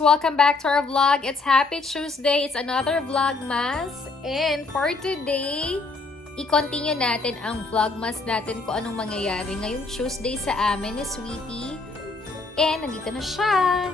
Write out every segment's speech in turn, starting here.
Welcome back to our vlog. It's Happy Tuesday. It's another Vlogmas. And for today, i-continue natin ang Vlogmas natin kung anong mangyayari ngayong Tuesday sa amin ni Sweetie. And nandito na siya.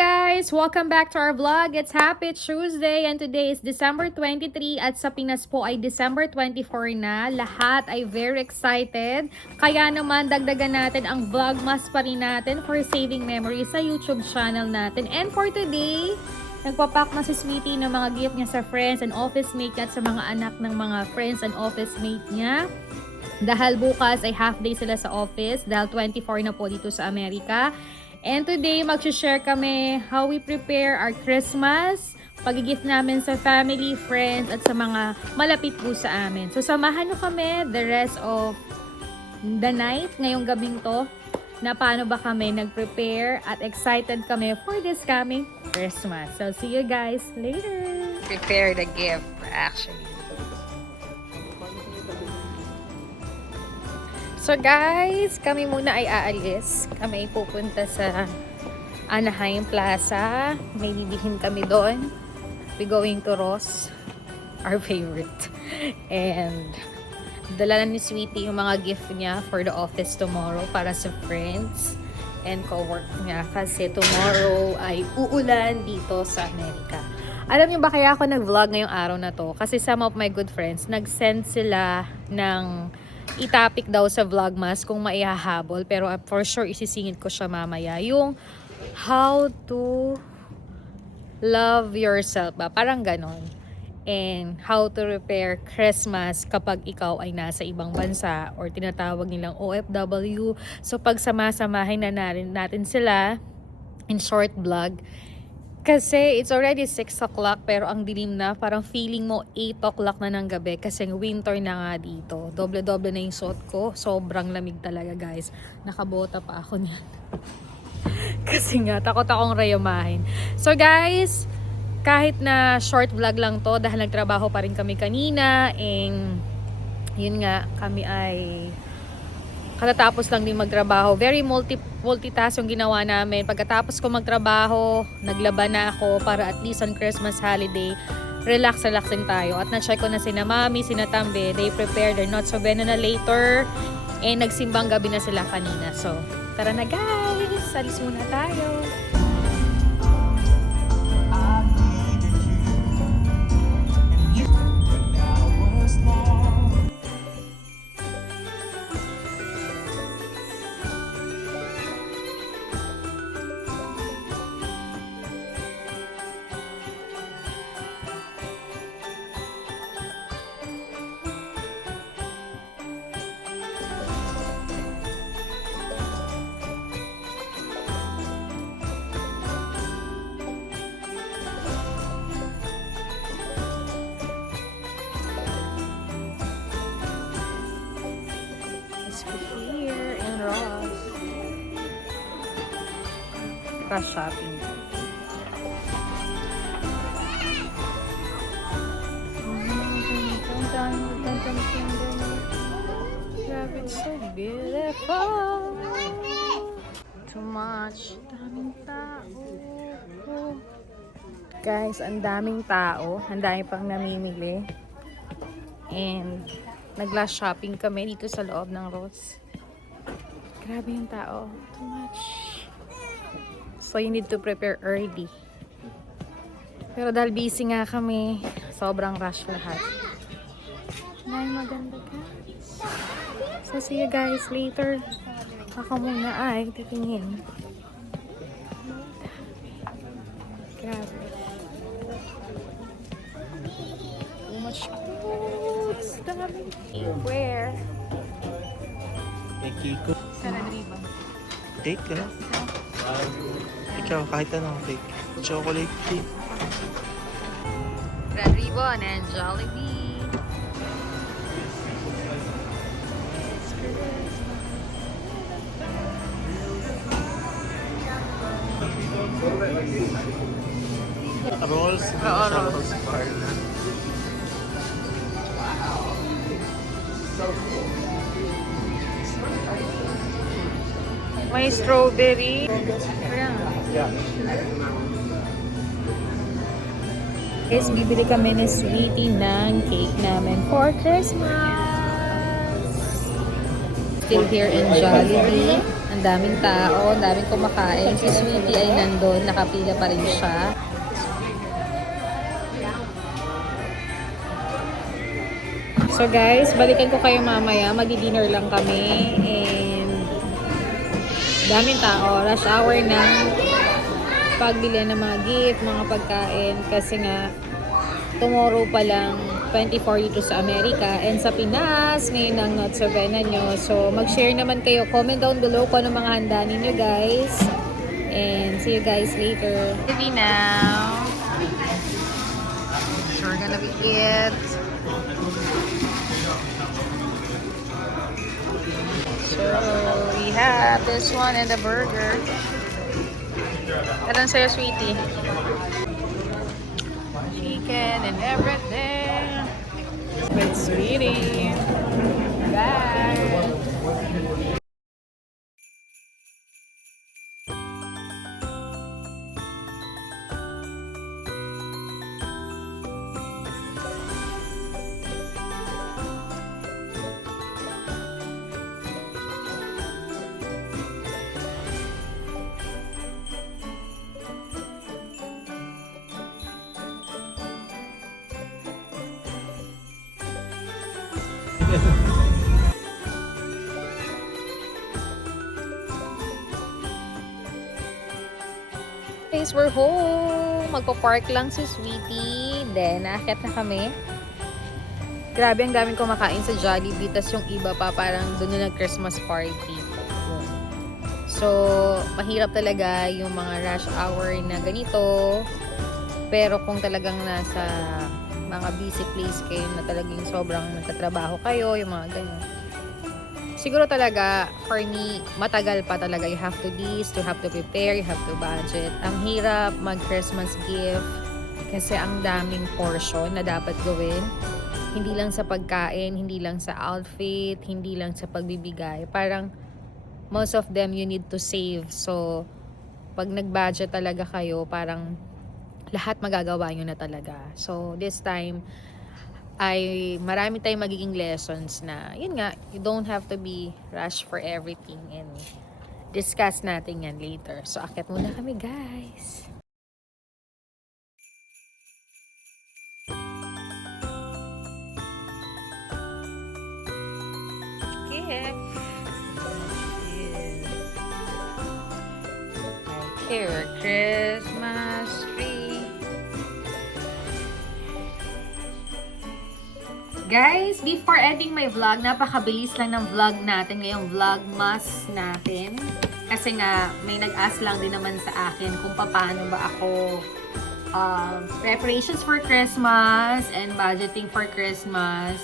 Guys, welcome back to our vlog. It's Happy Tuesday and today is December 23 at sa Pinas po ay December 24 na. Lahat ay very excited. Kaya naman dagdagan natin ang vlogmas pa rin natin for saving memories sa YouTube channel natin. And for today, nagpapak na si Sweetie ng mga gift niya sa friends and office mate niya at sa mga anak ng mga friends and office mate niya. Dahil bukas ay half day sila sa office dahil 24 na po dito sa Amerika. And today, mag-share kami how we prepare our Christmas, pag-gift namin sa family, friends, at sa mga malapit po sa amin. So, samahan nyo kami the rest of the night, ngayong gabing to, na paano ba kami nag-prepare at excited kami for this coming Christmas. So, see you guys later! Prepare the gift, actually. So guys, kami muna ay aalis. Kami ay pupunta sa Anaheim Plaza. May bibilhin kami doon. We going to Ross, our favorite. And dala na ni Sweetie yung mga gift niya for the office tomorrow para sa friends and co-work niya. Kasi tomorrow ay uulan dito sa Amerika. Alam niyo ba kaya ako nag-vlog ngayong araw na to? Kasi some of my good friends, nag-send sila ng i-topic daw sa vlogmas kung maihahabol, pero for sure isisingit ko siya mamaya, yung how to love yourself ba, parang ganon, and how to prepare Christmas kapag ikaw ay nasa ibang bansa or tinatawag nilang OFW. So pag samasamahin na natin sila in short vlog, kasi it's already 6 o'clock pero ang dilim na, parang feeling mo 8 o'clock na ng gabi kasi winter na nga dito. Doble-doble na yung suot ko. Sobrang lamig talaga guys. Nakabota pa ako niyan. Kasi nga, takot akong rayamahin. So guys, kahit na short vlog lang to dahil nagtrabaho pa rin kami kanina and yun nga, kami ay katatapos lang din magtrabaho. Very multitask yung ginawa namin. Pagkatapos ko magtrabaho, naglaba na ako para at least on Christmas holiday, relax din tayo. At na-check ko na sina Mami, sina Tambe. They prepared their Noche Buena na later. And nagsimbang gabi na sila kanina. So, tara na guys! Alis muna tayo! rush shopping. Grabe, it's so beautiful. Too much. Daming tao. Guys, ang daming tao. Ang dami pang namimili. And nag-last shopping kami dito sa loob ng Ross. Grabe yung tao. Too much. So you need to prepare early. Pero dahil busy nga kami, sobrang rush lahat. Ay, maganda guys. So see you guys later. Ako muna ay titingin. Grabe. Too much food. Dami. Where? May kiko. Sarad ribang. Cake ka? Ikaw, kahit anong cake. Chocolate cake. Red Ribbon and Jollibee. Rolls. Rolls. Bar na. May strawberry. Guys, bibili kami ni Sweetie ng cake namin for Christmas. Still here in Jollibee. Ang daming tao, ang daming kumakain. Si Sweetie ay nandun, nakapila pa rin siya. So guys, balikan ko kayo mamaya. Magdi-dinner lang kami. And daming tao. Rush hour na. Pagbili ng mga gift, mga pagkain. Kasi nga, tomorrow pa lang 24 dito sa Amerika. And sa Pinas, ngayon ang Not Savena nyo. So, mag-share naman kayo. Comment down below kung ano mga handa ninyo guys. And see you guys later. Maybe now. Sure gonna be it. So, we have this one and the burger. Alam sa'yo, sweetie? Chicken and everything. With Sweetie. Bye! Guys, we're home. Magpo-park lang si Sweetie. Then, naakyat na kami. Grabe, ang daming kumakain sa Jollibee. Tas yung iba pa, parang doon na nag-Christmas party. So, mahirap talaga yung mga rush hour na ganito. Pero kung talagang nasa mga busy place kayo na talagang sobrang nagtatrabaho kayo, yung mga ganyan. Siguro talaga, for me, matagal pa talaga. You have to list, you have to prepare, you have to budget. Ang hirap mag-Christmas gift kasi ang daming portion na dapat gawin. Hindi lang sa pagkain, hindi lang sa outfit, hindi lang sa pagbibigay. Parang most of them you need to save. So, pag nag-budget talaga kayo, parang lahat magagawa nyo na talaga. So, this time, ay marami tayong magiging lessons na, yun nga, you don't have to be rush for everything and discuss natin yan later. So, akit muna kami, guys. Gift. Right here, Christmas tree. Guys, before ending my vlog, napakabilis lang ng vlog natin ngayong vlogmas natin. Kasi nga, may nag-ask lang din naman sa akin kung paano ba ako preparations for Christmas and budgeting for Christmas.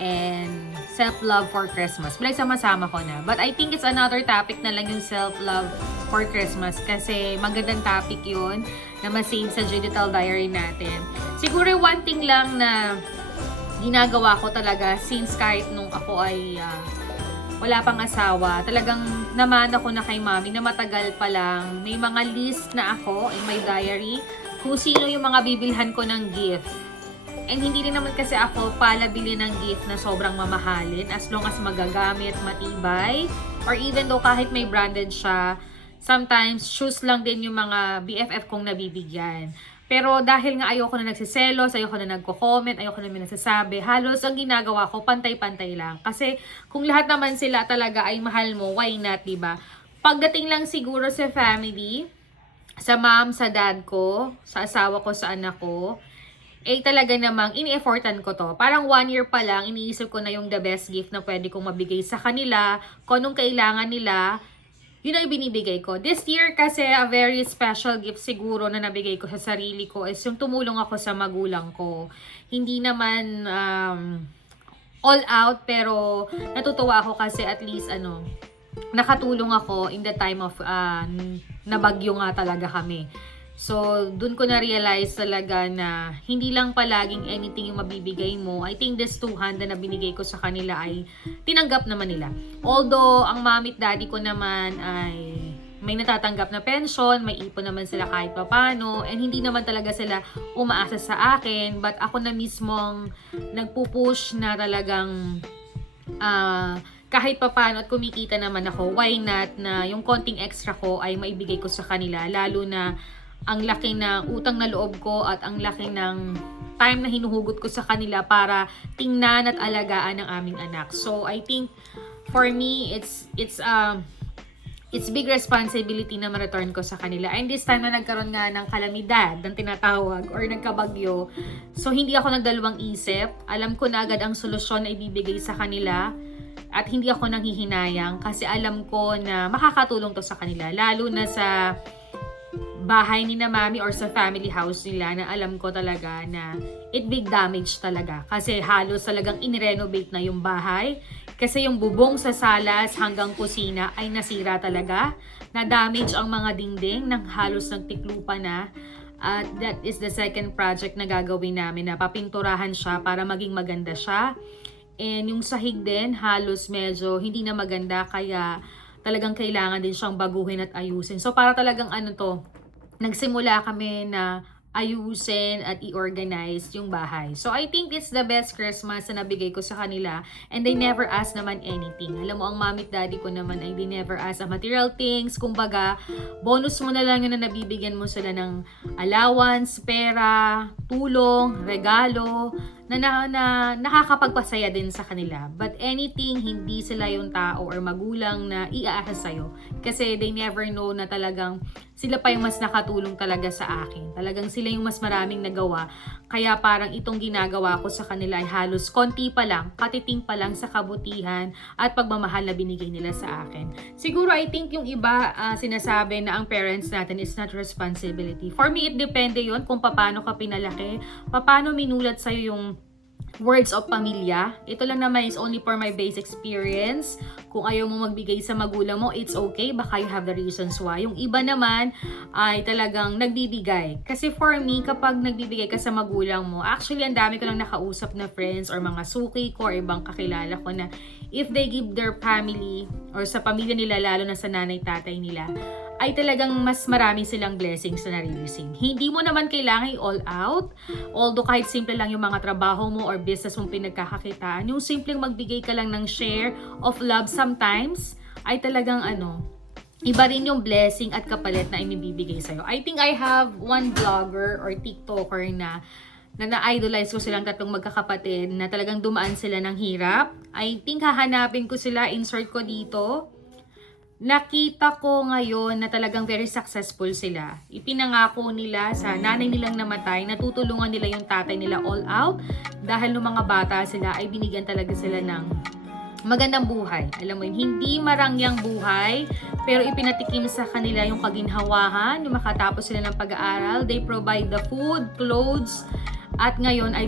and self-love for Christmas. Sama-sama ko na. But I think it's another topic na lang yung self-love for Christmas kasi magandang topic yun na masave sa digital diary natin. Siguro one thing lang na ginagawa ko talaga since kahit nung ako ay wala pang asawa, talagang naman ako na kay mami na matagal pa lang. May mga list na ako in my diary kung sino yung mga bibilhan ko ng gift. And hindi rin naman kasi ako palabili ng gift na sobrang mamahalin as long as magagamit, matibay, or even though kahit may branded siya, sometimes shoes lang din yung mga BFF kong nabibigyan. Pero dahil nga ayoko na nagsiselos, ayoko na nagko-comment, ayoko na may nasasabi, halos ang ginagawa ko pantay-pantay lang. Kasi kung lahat naman sila talaga ay mahal mo, why not, diba? Pagdating lang siguro sa family, sa mom, sa dad ko, sa asawa ko, sa anak ko, eh talaga namang ini-effortan ko to. Parang 1 year pa lang, iniisip ko na yung the best gift na pwede kong mabigay sa kanila, kung anong kailangan nila, yun ang ibinibigay ko. This year kasi, a very special gift siguro na nabigay ko sa sarili ko is yung tumulong ako sa magulang ko. Hindi naman all out, pero natutuwa ako kasi at least nakatulong ako in the time of nabagyo nga talaga kami. So, dun ko na-realize talaga na hindi lang palaging anything yung mabibigay mo. I think this 200 na binigay ko sa kanila ay tinanggap naman nila. Although, ang mami at daddy ko naman ay may natatanggap na pension, may ipon naman sila kahit papano, and hindi naman talaga sila umaasa sa akin. But ako na mismong nagpupush na talagang kahit papano at kumikita naman ako, why not na yung konting extra ko ay maibigay ko sa kanila. Lalo na ang laki ng utang na loob ko at ang laki ng time na hinuhugot ko sa kanila para tingnan at alagaan ang aming anak. So I think for me it's big responsibility na ma-return ko sa kanila. And this time na nagkaroon nga ng kalamidad, ng tinatawag, or nagkabagyo, so hindi ako nagdalawang isip. Alam ko na agad ang solusyon na ibibigay sa kanila at hindi ako nanghihinayang kasi alam ko na makakatulong to sa kanila. Lalo na sa bahay ni na mami or sa family house nila na alam ko talaga na it big damage talaga. Kasi halos talagang in-renovate na yung bahay. Kasi yung bubong sa salas hanggang kusina ay nasira talaga. Na-damage ang mga dingding ng halos nagtiklupa na. At that is the second project na gagawin namin na papinturahan siya para maging maganda siya. And yung sahig din halos medyo hindi na maganda kaya talagang kailangan din siyang baguhin at ayusin. So para talagang nagsimula kami na ayusin at i-organize yung bahay. So I think it's the best Christmas na nabigay ko sa kanila, and they never ask naman anything. Alam mo, ang mami at daddy ko naman ay they never ask material things. Kumbaga, bonus mo na lang yun na nabibigyan mo sila ng allowance, pera, tulong, regalo, na nakakapagpasaya din sa kanila. But anything, hindi sila yung tao or magulang na iaasa sa'yo. Kasi they never know na talagang sila pa yung mas nakatulong talaga sa akin. Talagang sila yung mas maraming nagawa. Kaya parang itong ginagawa ko sa kanila ay halos konti pa lang, katiting pa lang sa kabutihan at pagmamahal na binigay nila sa akin. Siguro I think yung iba sinasabi na ang parents natin is not responsibility. For me, it depende yon kung paano ka pinalaki, paano minulat sa'yo yung words of pamilya. Ito lang naman is only for my base experience. Kung ayaw mo magbigay sa magulang mo, it's okay. Baka you have the reasons why. Yung iba naman ay talagang nagbibigay. Kasi for me, kapag nagbibigay ka sa magulang mo, actually, ang dami ko lang nakausap na friends or mga suki ko or ibang kakilala ko na if they give their family or sa pamilya nila, lalo na sa nanay, tatay nila, ay talagang mas marami silang blessings na nare-receive. Hindi mo naman kailangan i-all out. Although kahit simple lang yung mga trabaho mo or business mong pinagkakakitaan, yung simpleng magbigay ka lang ng share of love sometimes, ay talagang iba rin yung blessing at kapalit na inibibigay sa'yo. I think I have one vlogger or TikToker na na-idolize ko silang tatlong magkakapatid na talagang dumaan sila ng hirap. I think hahanapin ko sila, insert ko dito. Nakita ko ngayon na talagang very successful sila. Ipinangako nila sa nanay nilang namatay, natutulungan nila yung tatay nila all out. Dahil nung mga bata sila ay binigyan talaga sila ng magandang buhay. Alam mo yun, hindi marangyang buhay, pero ipinatikim sa kanila yung kaginhawahan, yung makatapos sila ng pag-aaral. They provide the food, clothes, At ngayon ay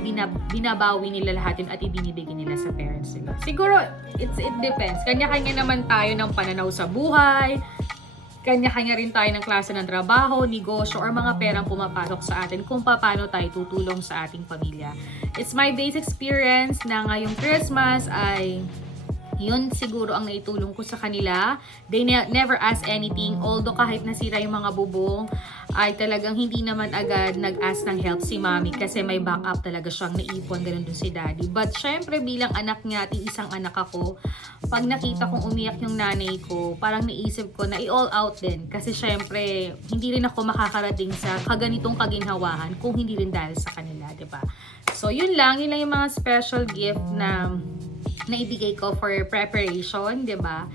binabawi nila lahat yun at ibinibigay nila sa parents nila. Siguro, it depends. Kanya-kanya naman tayo ng pananaw sa buhay. Kanya-kanya rin tayo ng klase ng trabaho, negosyo, or mga perang pumapasok sa atin kung paano tayo tutulong sa ating pamilya. It's my base experience na ngayong Christmas ay yun siguro ang naitulong ko sa kanila. They never ask anything. Although kahit nasira yung mga bubong, ay talagang hindi naman agad nag-ask ng help si mommy kasi may backup talaga siyang naipon. Ganun dun si daddy. But syempre bilang anak niya at isang anak ako, pag nakita kong umiyak yung nanay ko, parang naisip ko na i-all out din. Kasi syempre, hindi rin ako makakarating sa kaganitong kaginhawahan kung hindi rin dahil sa kanila, diba? So yun lang yung mga special gift na naibigay ko for preparation, 'di ba?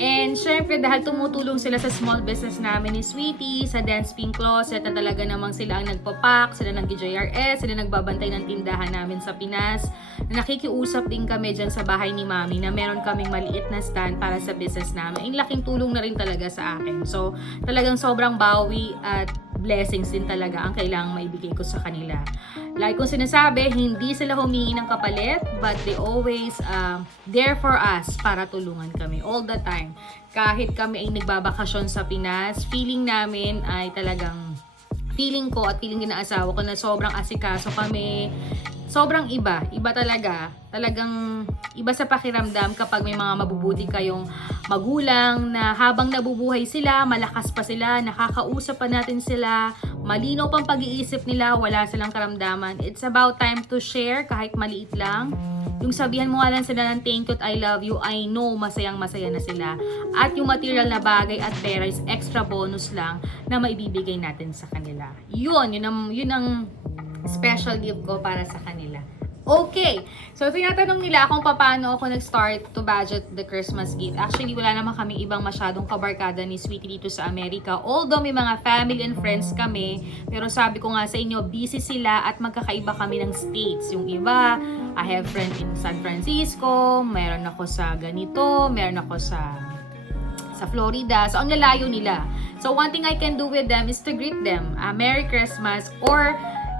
And syempre dahil tumutulong sila sa small business namin ni Sweetie, sa Dance Pink Closet na talaga namang sila ang nagpapak, sila nag-JRS, sila nagbabantay ng tindahan namin sa Pinas. Na nakikiusap din kami dyan sa bahay ni Mami na meron kaming maliit na stand para sa business namin. Ang laking tulong na rin talaga sa akin. So talagang sobrang bawi at blessings din talaga ang kailangang maibigay ko sa kanila. Like kung sinasabi, hindi sila humingi ng kapalit, but they always there for us para tulungan kami all the time. Kahit kami ay nagbabakasyon sa Pinas, feeling namin ay talagang, feeling ko at feeling din ng asawa ko na sobrang asikaso kami. Sobrang iba talaga. Talagang iba sa pakiramdam kapag may mga mabubuti kayong magulang na habang nabubuhay sila, malakas pa sila, nakakausap pa natin sila, malinaw pang pag-iisip nila, wala silang karamdaman. It's about time to share kahit maliit lang. Yung sabihan mo nga lang sila ng thank you at I love you, I know masayang masaya na sila. At yung material na bagay at pera is extra bonus lang na maibibigay natin sa kanila. Yun ang special gift ko para sa kanila. Okay, so tinatanong nila kung paano ako nag-start to budget the Christmas gift. Actually, wala naman kami ibang masyadong kabarkada ni Sweetie dito sa Amerika. Although may mga family and friends kami, pero sabi ko nga sa inyo, busy sila at magkakaiba kami ng states. Yung iba, I have friend in San Francisco, meron ako sa ganito, meron ako sa Florida. So, ang lalayo nila. So, one thing I can do with them is to greet them. Merry Christmas, or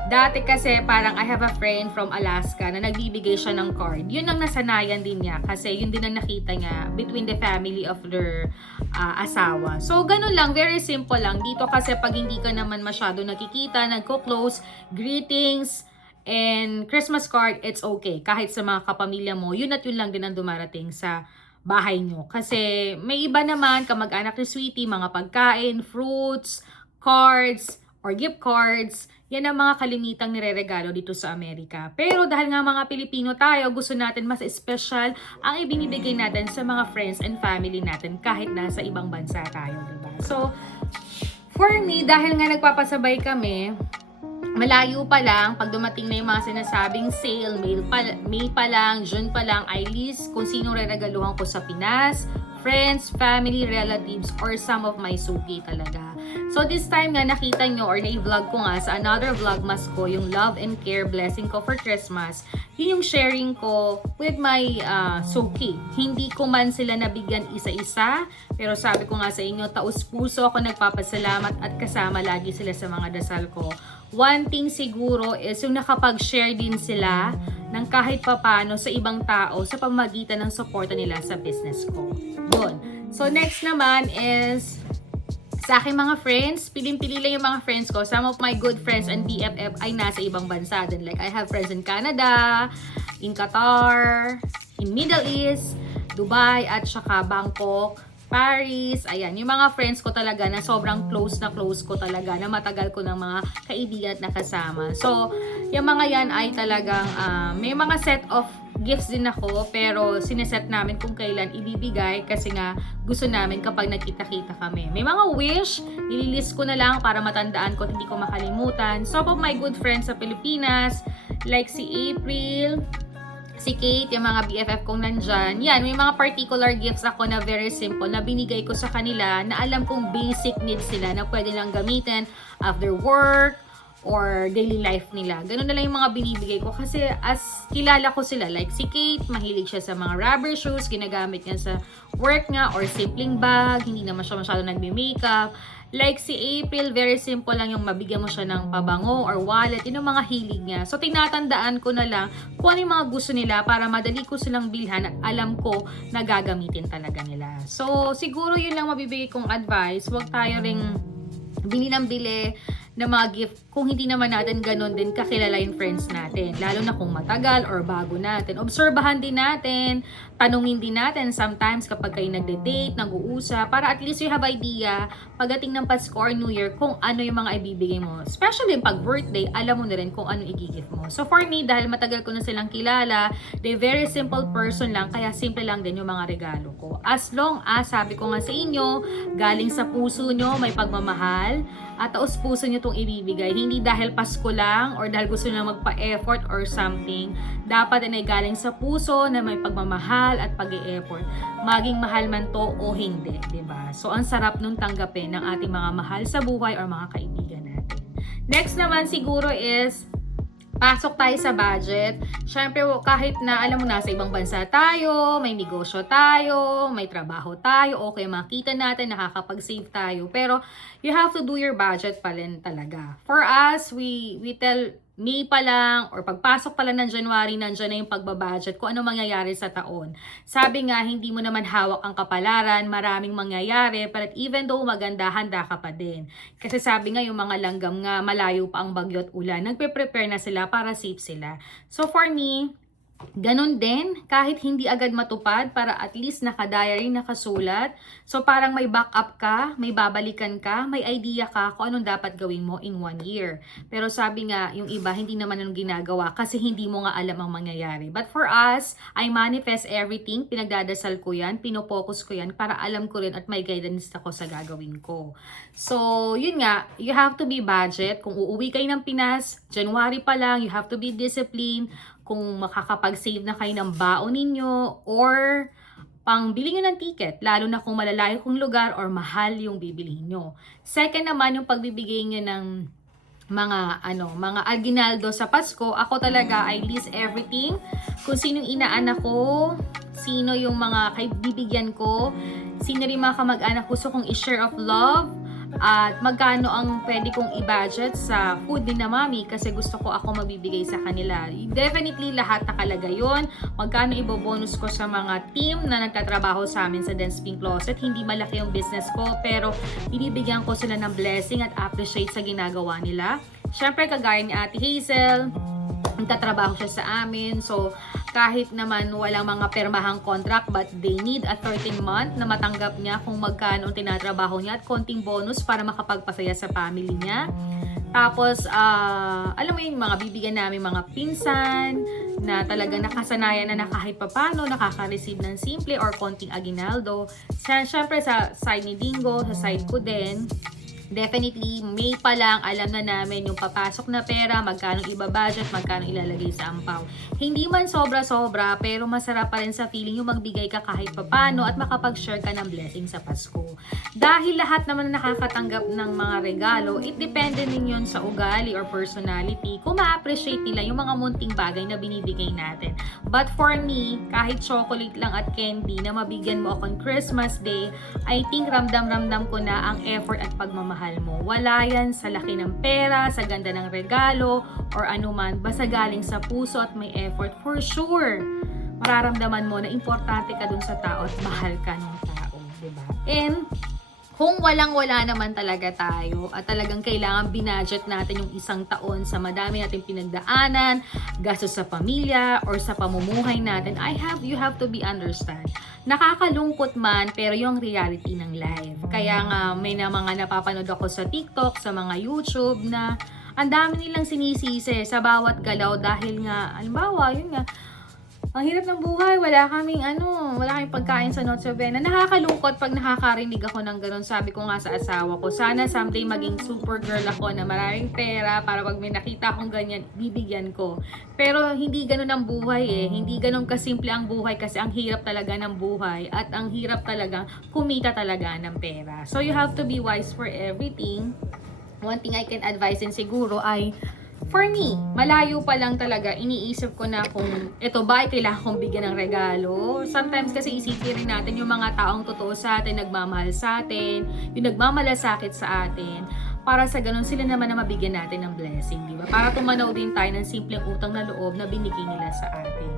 dati kasi parang I have a friend from Alaska na nagbibigay siya ng card. Yun ang nasanayan din niya kasi yun din ang nakita niya between the family of their asawa. So, ganun lang. Very simple lang. Dito kasi pag hindi ka naman masyado nakikita, nagko-close, greetings, and Christmas card, it's okay. Kahit sa mga kapamilya mo, yun at yun lang din ang dumarating sa bahay nyo. Kasi may iba naman, kamag-anak ni Sweetie, mga pagkain, fruits, cards, or gift cards. Yan ang mga kalimitang nireregalo dito sa Amerika. Pero dahil nga mga Pilipino tayo, gusto natin mas special ang ibinibigay natin sa mga friends and family natin kahit nasa ibang bansa tayo, diba? So, for me, dahil nga nagpapasabay kami, malayo pa lang, pag dumating na yung mga sinasabing sale, May pa lang, June pa lang, I list kung sino reregaluhan ko sa Pinas, friends, family, relatives, or some of my suki talaga. So this time nga nakita nyo or na-vlog ko nga sa another vlogmas ko, yung love and care blessing ko for Christmas, yun yung sharing ko with my suki. Hindi ko man sila nabigyan isa-isa, pero sabi ko nga sa inyo, taus-puso ako nagpapasalamat at kasama lagi sila sa mga dasal ko. One thing siguro is yung nakapag-share din sila ng kahit papano sa ibang tao sa pamamagitan ng suporta nila sa business ko. Yun. So next naman is sa aking mga friends, piling-pili lang yung mga friends ko. Some of my good friends and BFF ay nasa ibang bansa din. Like I have friends in Canada, in Qatar, in Middle East, Dubai, at saka Bangkok, Paris. Ayan, yung mga friends ko talaga na sobrang close ko talaga, na matagal ko ng mga kaibigan at nakasama. So, yung mga yan ay talagang may mga set of gifts din ako, pero sineset namin kung kailan ibibigay kasi nga gusto namin kapag nagkita-kita kami. May mga wish, nililist ko na lang para matandaan ko at hindi ko makalimutan. Some of my good friends sa Pilipinas, like si April, si Kate, yung mga BFF kong nandyan. Yan, may mga particular gifts ako na very simple na binigay ko sa kanila na alam kong basic needs sila na pwede lang gamitin after work, or daily life nila. Ganun na lang yung mga binibigay ko kasi as kilala ko sila, like si Kate, mahilig siya sa mga rubber shoes, ginagamit niya sa work nga, or simpleng bag, hindi naman siya masyado nagme-makeup. Like si April, very simple lang yung mabigyan mo siya ng pabango or wallet, yun yung mga hilig niya. So tinatandaan ko na lang kung ano yung mga gusto nila para madali ko silang bilhan at alam ko na gagamitin talaga nila. So siguro yun lang mabibigay kong advice, huwag tayo ring bili ng bili na mga gift kung hindi naman natin ganun din kakilala yung friends natin. Lalo na kung matagal or bago natin. Obserbahan din natin, tanungin din natin sometimes kapag kayo nagde-date, nag-uusap, para at least you have idea pagdating ng Pasko or New Year kung ano yung mga ibibigay mo. Especially pag birthday, alam mo na rin kung ano i-gift mo. So for me, dahil matagal ko na silang kilala, they very simple person lang, kaya simple lang din yung mga regalo ko. As long as, sabi ko nga sa inyo, galing sa puso nyo, may pagmamahal, at taos puso nyo itong ibibigay. Hindi dahil Pasko lang or dahil gusto nyo magpa-effort or something. Dapat ay galing sa puso na may pagmamahal at pag-e-effort. Maging mahal man to o hindi, diba? So, ang sarap nung tanggapin ng ating mga mahal sa buhay or mga kaibigan natin. Next naman siguro is pasok tayo sa budget. Syempre, kahit na alam mo nasa ibang bansa tayo, may negosyo tayo, may trabaho tayo, okay, makita natin, nakakapag-save tayo. Pero, you have to do your budget pa rin talaga. For us, we tell May pa lang or pagpasok pa lang ng January, nandiyan na yung pagbabudget kung ano mangyayari sa taon. Sabi nga, hindi mo naman hawak ang kapalaran, maraming mangyayari, but even though maganda, handa ka pa din. Kasi sabi nga, yung mga langgam nga, malayo pa ang bagyo at ulan, nagpe-prepare na sila para safe sila. So for me, ganun din, kahit hindi agad matupad, para at least nakadiary, nakasulat. So parang may backup ka, may babalikan ka, may idea ka kung anong dapat gawin mo in 1 year. Pero sabi nga, yung iba hindi naman anong ginagawa kasi hindi mo nga alam ang mangyayari. But for us, I manifest everything, pinagdadasal ko yan, pinopokus ko yan para alam ko rin at may guidance ako sa gagawin ko. So yun nga, you have to be budget. Kung uuwi kayo ng Pinas, January pa lang, you have to be disciplined. Kung makakapag-save na kayo ng baon ninyo or pang bili nyo ng ticket, lalo na kung malalayo kong lugar or mahal yung bibilihin nyo. Second naman, yung pagbibigay nyo ng mga aguinaldo sa Pasko, ako talaga, I list everything. Kung sino yung inaanak ko, sino yung mga bibigyan ko, sino rin mga kamag-anak gusto kong i-share of love, at magkano ang pwede kong i-budget sa food din na mami kasi gusto ko ako mabibigay sa kanila. Definitely lahat nakalagay yun. Magkano ibobonus ko sa mga team na nagtatrabaho sa amin sa Dance Pink Closet. Hindi malaki yung business ko pero binibigyan ko sila ng blessing at appreciate sa ginagawa nila. Syempre kagaya ni Ate Hazel, nagtatrabaho siya sa amin. So, kahit naman walang mga permahang contract but they need a 13-month na matanggap niya kung magkano ang tinatrabaho niya at konting bonus para makapagpasaya sa family niya. Tapos, alam mo yung mga bibigyan namin mga pinsan na talaga nakasanayan na kahit papano nakaka-receive ng simple or konting aguinaldo. Siyempre sa side ni Dingo, sa side ko din, definitely, May pa lang, alam na namin yung papasok na pera, magkano iba-budget, magkano ilalagay sa ampaw. Hindi man sobra-sobra, pero masarap pa rin sa feeling yung magbigay ka kahit papano at makapag-share ka ng blessing sa Pasko. Dahil lahat naman nakakatanggap ng mga regalo, it depende din yun sa ugali or personality kung ma-appreciate nila yung mga munting bagay na binibigay natin. But for me, kahit chocolate lang at candy na mabigyan mo ako on Christmas Day, I think ramdam-ramdam ko na ang effort at pagmamahal mo. Wala yan sa laki ng pera, sa ganda ng regalo, or anuman. Basta galing sa puso at may effort, for sure, mararamdaman mo na importante ka dun sa tao at mahal ka ng tao. Diba? And, kung walang-wala naman talaga tayo at talagang kailangan binudget natin yung isang taon sa madami nating pinagdaanan, gastos sa pamilya, or sa pamumuhay natin, you have to be understand. Nakakalungkot man, pero yung reality ng life. Kaya nga, may mga napapanood ako sa TikTok, sa mga YouTube na ang dami nilang sinisisi sa bawat galaw dahil nga, halimbawa, yun nga, ang hirap ng buhay, wala kaming pagkain sa Noche Buena. Nakakalungkot pag nakakarinig ako ng ganun. Sabi ko nga sa asawa ko, sana someday maging super girl ako na maraming pera para pag may nakita akong ganyan, bibigyan ko. Pero hindi ganun ang buhay eh. Hindi ganun kasimple ang buhay kasi ang hirap talaga ng buhay at ang hirap talaga kumita talaga ng pera. So you have to be wise for everything. one thing I can advise din siguro ay, for me, malayo pa lang talaga, iniisip ko na kung ito ba ay kailangan kong bigyan ng regalo. Sometimes kasi isipin rin natin yung mga taong totoo sa atin, nagmamahal sa atin, yung nagmamalasakit sa atin, para sa ganun sila naman na mabigyan natin ng blessing, di ba? Para tumanaw din tayo ng simpleng utang na loob na binigay nila sa atin.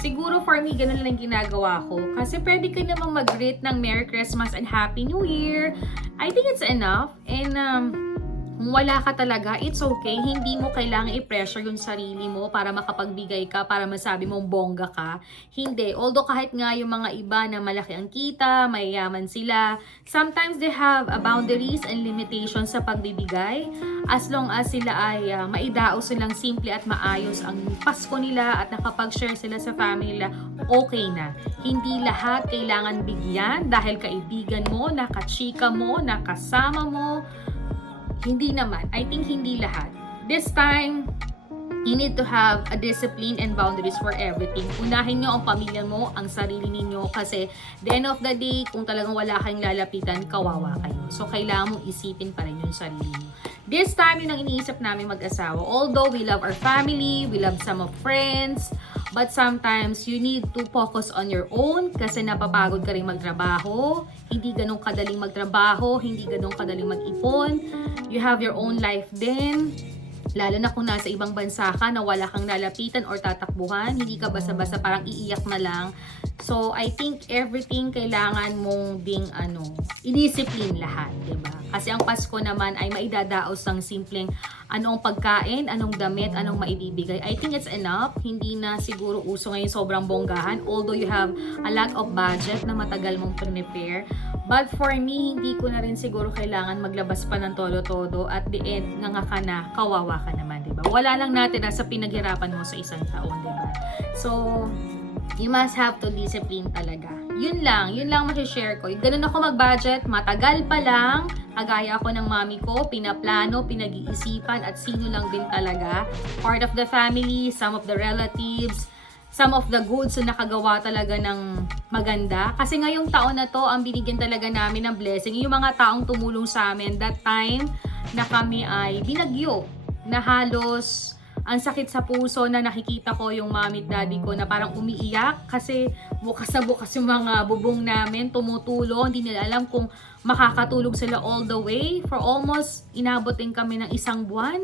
Siguro for me, ganun lang ginagawa ko. Kasi pwede ka namang mag-greet ng Merry Christmas and Happy New Year. I think it's enough. And kung wala ka talaga, it's okay. Hindi mo kailangan i-pressure yung sarili mo para makapagbigay ka, para masabi mong bongga ka. Hindi. Although kahit nga yung mga iba na malaki ang kita, mayayaman sila, sometimes they have boundaries and limitations sa pagbibigay. As long as sila ay maidaos silang simple at maayos ang Pasko nila at nakapag-share sila sa family nila, okay na. Hindi lahat kailangan bigyan dahil kaibigan mo, nakachika mo, nakasama mo. Hindi naman. I think hindi lahat. This time, you need to have a discipline and boundaries for everything. Unahin nyo ang pamilya mo, ang sarili ninyo, kasi the end of the day, kung talagang wala kayong lalapitan, kawawa kayo. So, kailangan mong isipin pa rin yung sarili nyo. This time, yun ang iniisip namin mag-asawa. Although we love our family, we love some of friends, but sometimes you need to focus on your own kasi napapagod ka rin magtrabaho. Hindi ganun kadaling magtrabaho, hindi ganun kadaling mag-ipon. You have your own life din. Lalo na kung nasa ibang bansa ka na wala kang lalapitan or tatakbuhan, hindi ka basta-basta parang iiyak na lang. So, I think everything kailangan mong ding i-discipline lahat, diba? Kasi ang Pasko naman ay maidadaos ng simpleng anong pagkain, anong damit, anong maibibigay. I think it's enough. Hindi na siguro uso ngayon sobrang bonggahan. Although you have a lot of budget na matagal mong prepare. But for me, hindi ko na rin siguro kailangan maglabas pa ng todo-todo at the end, nga ka na, kawawa ka naman, diba? Wala lang natin sa pinaghirapan mo sa isang taon, diba? So, you must have to discipline talaga. Yun lang masishare ko. Ganun ako mag-budget, matagal pa lang, kagaya ako ng mami ko, pinaplano, pinag-iisipan, at sino lang din talaga. Part of the family, some of the relatives, some of the goods na nakagawa talaga ng maganda. Kasi ngayong taon na to, ang binigyan talaga namin ng blessing, yung mga taong tumulong sa amin that time na kami ay binagyo, na halos ang sakit sa puso na nakikita ko yung mami at daddy ko na parang umiiyak kasi bukas na bukas yung mga bubong namin, tumutulong, hindi nila alam kung makakatulog sila all the way. For almost inabot din kami ng 1 buwan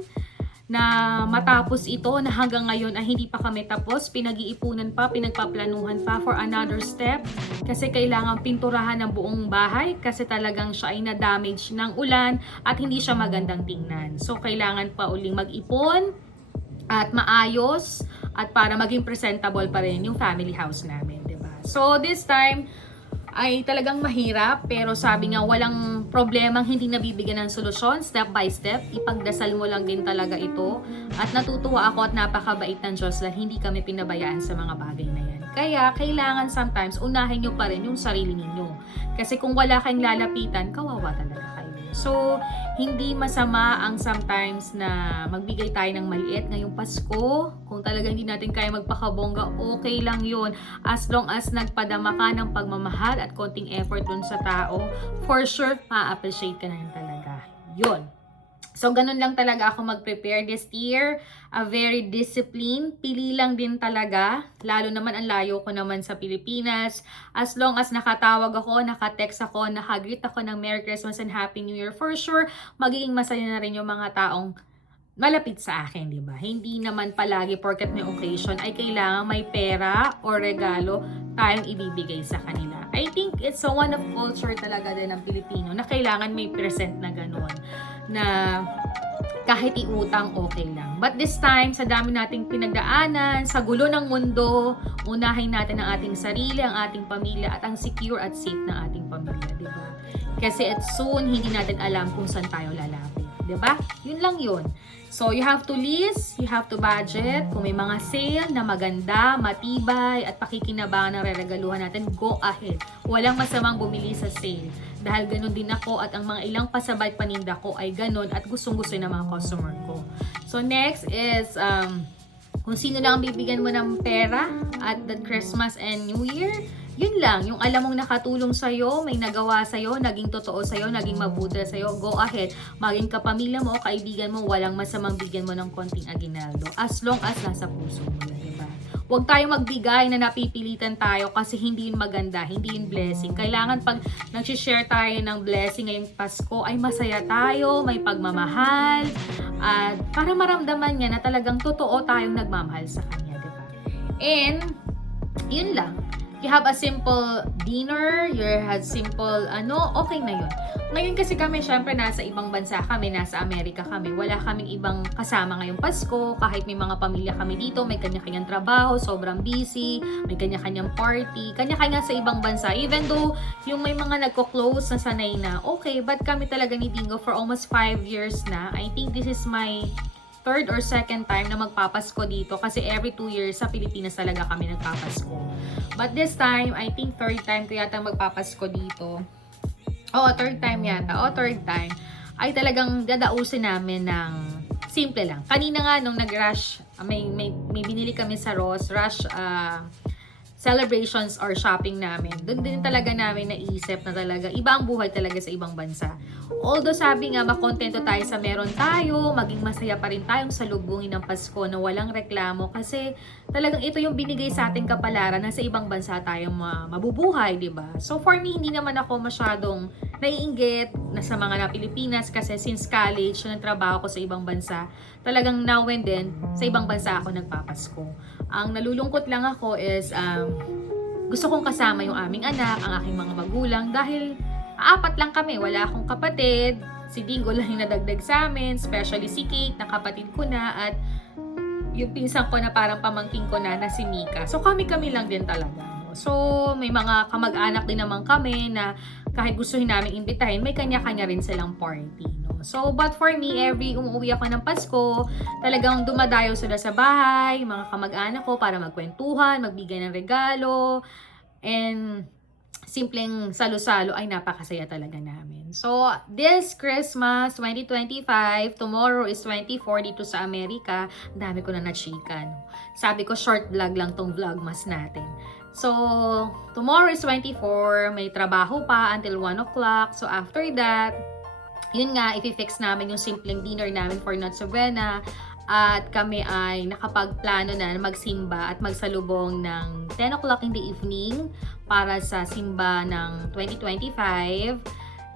na matapos ito, na hanggang ngayon ay hindi pa kami tapos, pinag-iipunan pa, pinagpaplanuhan pa for another step kasi kailangan pinturahan ng buong bahay kasi talagang siya ay na-damage ng ulan at hindi siya magandang tingnan. So kailangan pa uling mag-ipon at maayos at para maging presentable pa rin yung family house namin, diba? So this time ay talagang mahirap, pero sabi nga walang problemang hindi nabibigyan ng solusyon, step by step. Ipagdasal mo lang din talaga ito. At natutuwa ako at napakabait ng Diyos dahil hindi kami pinabayaan sa mga bagay na yan. Kaya kailangan sometimes unahin nyo pa rin yung sarili ninyo. Kasi kung wala kayong lalapitan, kawawa talaga kayo. So, hindi masama ang sometimes na magbigay tayo ng maliit ngayong Pasko. Kung talaga hindi natin kaya magpakabongga, okay lang yun. As long as nagpadama ka ng pagmamahal at konting effort dun sa tao, for sure, ma-appreciate ka na yun talaga. Yun. So, ganun lang talaga ako mag-prepare this year. A very disciplined. Pili lang din talaga. Lalo naman ang layo ko naman sa Pilipinas. As long as nakatawag ako, nakatext ako, nakagreet ako ng Merry Christmas and Happy New Year, for sure, magiging masaya na rin yung mga taong malapit sa akin, di ba? Hindi naman palagi porket may occasion ay kailangan may pera o regalo tayong ibibigay sa kanila. I think it's a one of culture talaga din ng Pilipino na kailangan may present na gano'n, na kahit iutang okay lang. But this time, sa dami nating pinagdaanan, sa gulo ng mundo, unahin natin ang ating sarili, ang ating pamilya, at ang secure at safe na ating pamilya, di ba? Kasi at soon, hindi natin alam kung saan tayo lalapit, di ba? Yun lang yun. So, you have to list, you have to budget. Kung may mga sale na maganda, matibay, at pakikinabangan ng reregaluhan natin, go ahead. Walang masamang bumili sa sale. Dahil ganun din ako at ang mga ilang pasabay paninda ko ay ganun at gustong-gusto ng mga customer ko. So, next is, kung sino lang ang bibigyan mo ng pera at the Christmas and New Year, yun lang, yung alam mong nakatulong sa'yo, may nagawa sa'yo, naging totoo sa'yo, naging mabuti sa'yo, go ahead. Maging kapamilya mo, kaibigan mo, walang masamang bigyan mo ng konting aginaldo. As long as nasa puso mo na, diba? Huwag tayong magbigay na napipilitan tayo kasi hindi yun maganda, hindi yun blessing. Kailangan pag nag-share tayo ng blessing ngayong Pasko, ay masaya tayo, may pagmamahal, at para maramdaman niya na talagang totoo tayong nagmamahal sa kanya, diba? And, yun lang. You have a simple dinner, you have simple okay na yun. Ngayon kasi kami, syempre nasa ibang bansa kami, nasa Amerika kami. Wala kaming ibang kasama ngayong Pasko, kahit may mga pamilya kami dito, may kanya-kanyang trabaho, sobrang busy, may kanya-kanyang party, kanya-kanya sa ibang bansa. Even though yung may mga nagko-close na sanay na, okay, but kami talaga ni Bingo for almost 5 years na. I think this is my third or second time na magpapasko dito kasi every 2 years sa Pilipinas talaga kami nagpapasko. But this time, I think third time ko yata magpapasko dito. Third time yata. Third time. Ay talagang dadausin namin ng simple lang. Kanina nga nung nag-rush, may binili kami sa Ross, rush celebrations or shopping namin. Doon din talaga namin naisip na talaga iba ang buhay talaga sa ibang bansa. Although sabi nga makontento tayo sa meron tayo, maging masaya pa rin tayong salubungin ng Pasko na walang reklamo kasi talagang ito yung binigay sa ating kapalaran na sa ibang bansa tayong mabubuhay, di ba? So for me, hindi naman ako masyadong naiinggit na sa mga na Pilipinas kasi since college, yung trabaho ko sa ibang bansa, talagang now and then, sa ibang bansa ako nagpapasko. Ang nalulungkot lang ako is gusto kong kasama yung aming anak, ang aking mga magulang dahil 4 lang kami, wala akong kapatid, si Dingo lang yung nadagdag sa amin, especially si Kate na kapatid ko na at yung pinsan ko na parang pamangking ko na si Mika. So kami lang din talaga. No? So may mga kamag-anak din naman kami na kahit gustuhin namin imbitahin, may kanya-kanya rin silang party. No? So but for me, every umuwi ako ng Pasko, talagang dumadayo sila sa bahay, mga kamag-anak ko para magkwentuhan, magbigay ng regalo, and simpleng salo-salo ay napakasaya talaga namin. So, this Christmas 2025, tomorrow is 24 dito sa Amerika. Ang dami ko na na-chika. No? Sabi ko, short vlog lang tong vlogmas natin. So, tomorrow is 24, may trabaho pa until 1 o'clock. So, after that, yun nga, i-fix namin yung simpleng dinner namin for Noche Buena. At kami ay nakapagplano na magsimba at magsalubong ng 10 o'clock in the evening para sa simba ng 2025.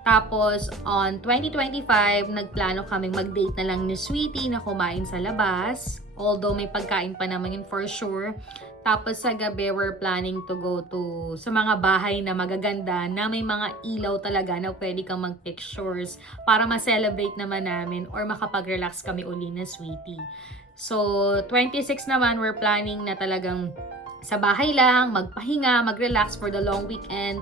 Tapos, on 2025, nagplano kaming mag-date na lang ni Sweetie na kumain sa labas. Although may pagkain pa naman yun for sure. Tapos sa gabi, we're planning to go to sa mga bahay na magaganda na may mga ilaw talaga na pwede kang mag-pictures para ma-celebrate naman namin or makapag-relax kami uli na Sweetie. So, 26 naman, we're planning na talagang sa bahay lang, magpahinga, mag-relax for the long weekend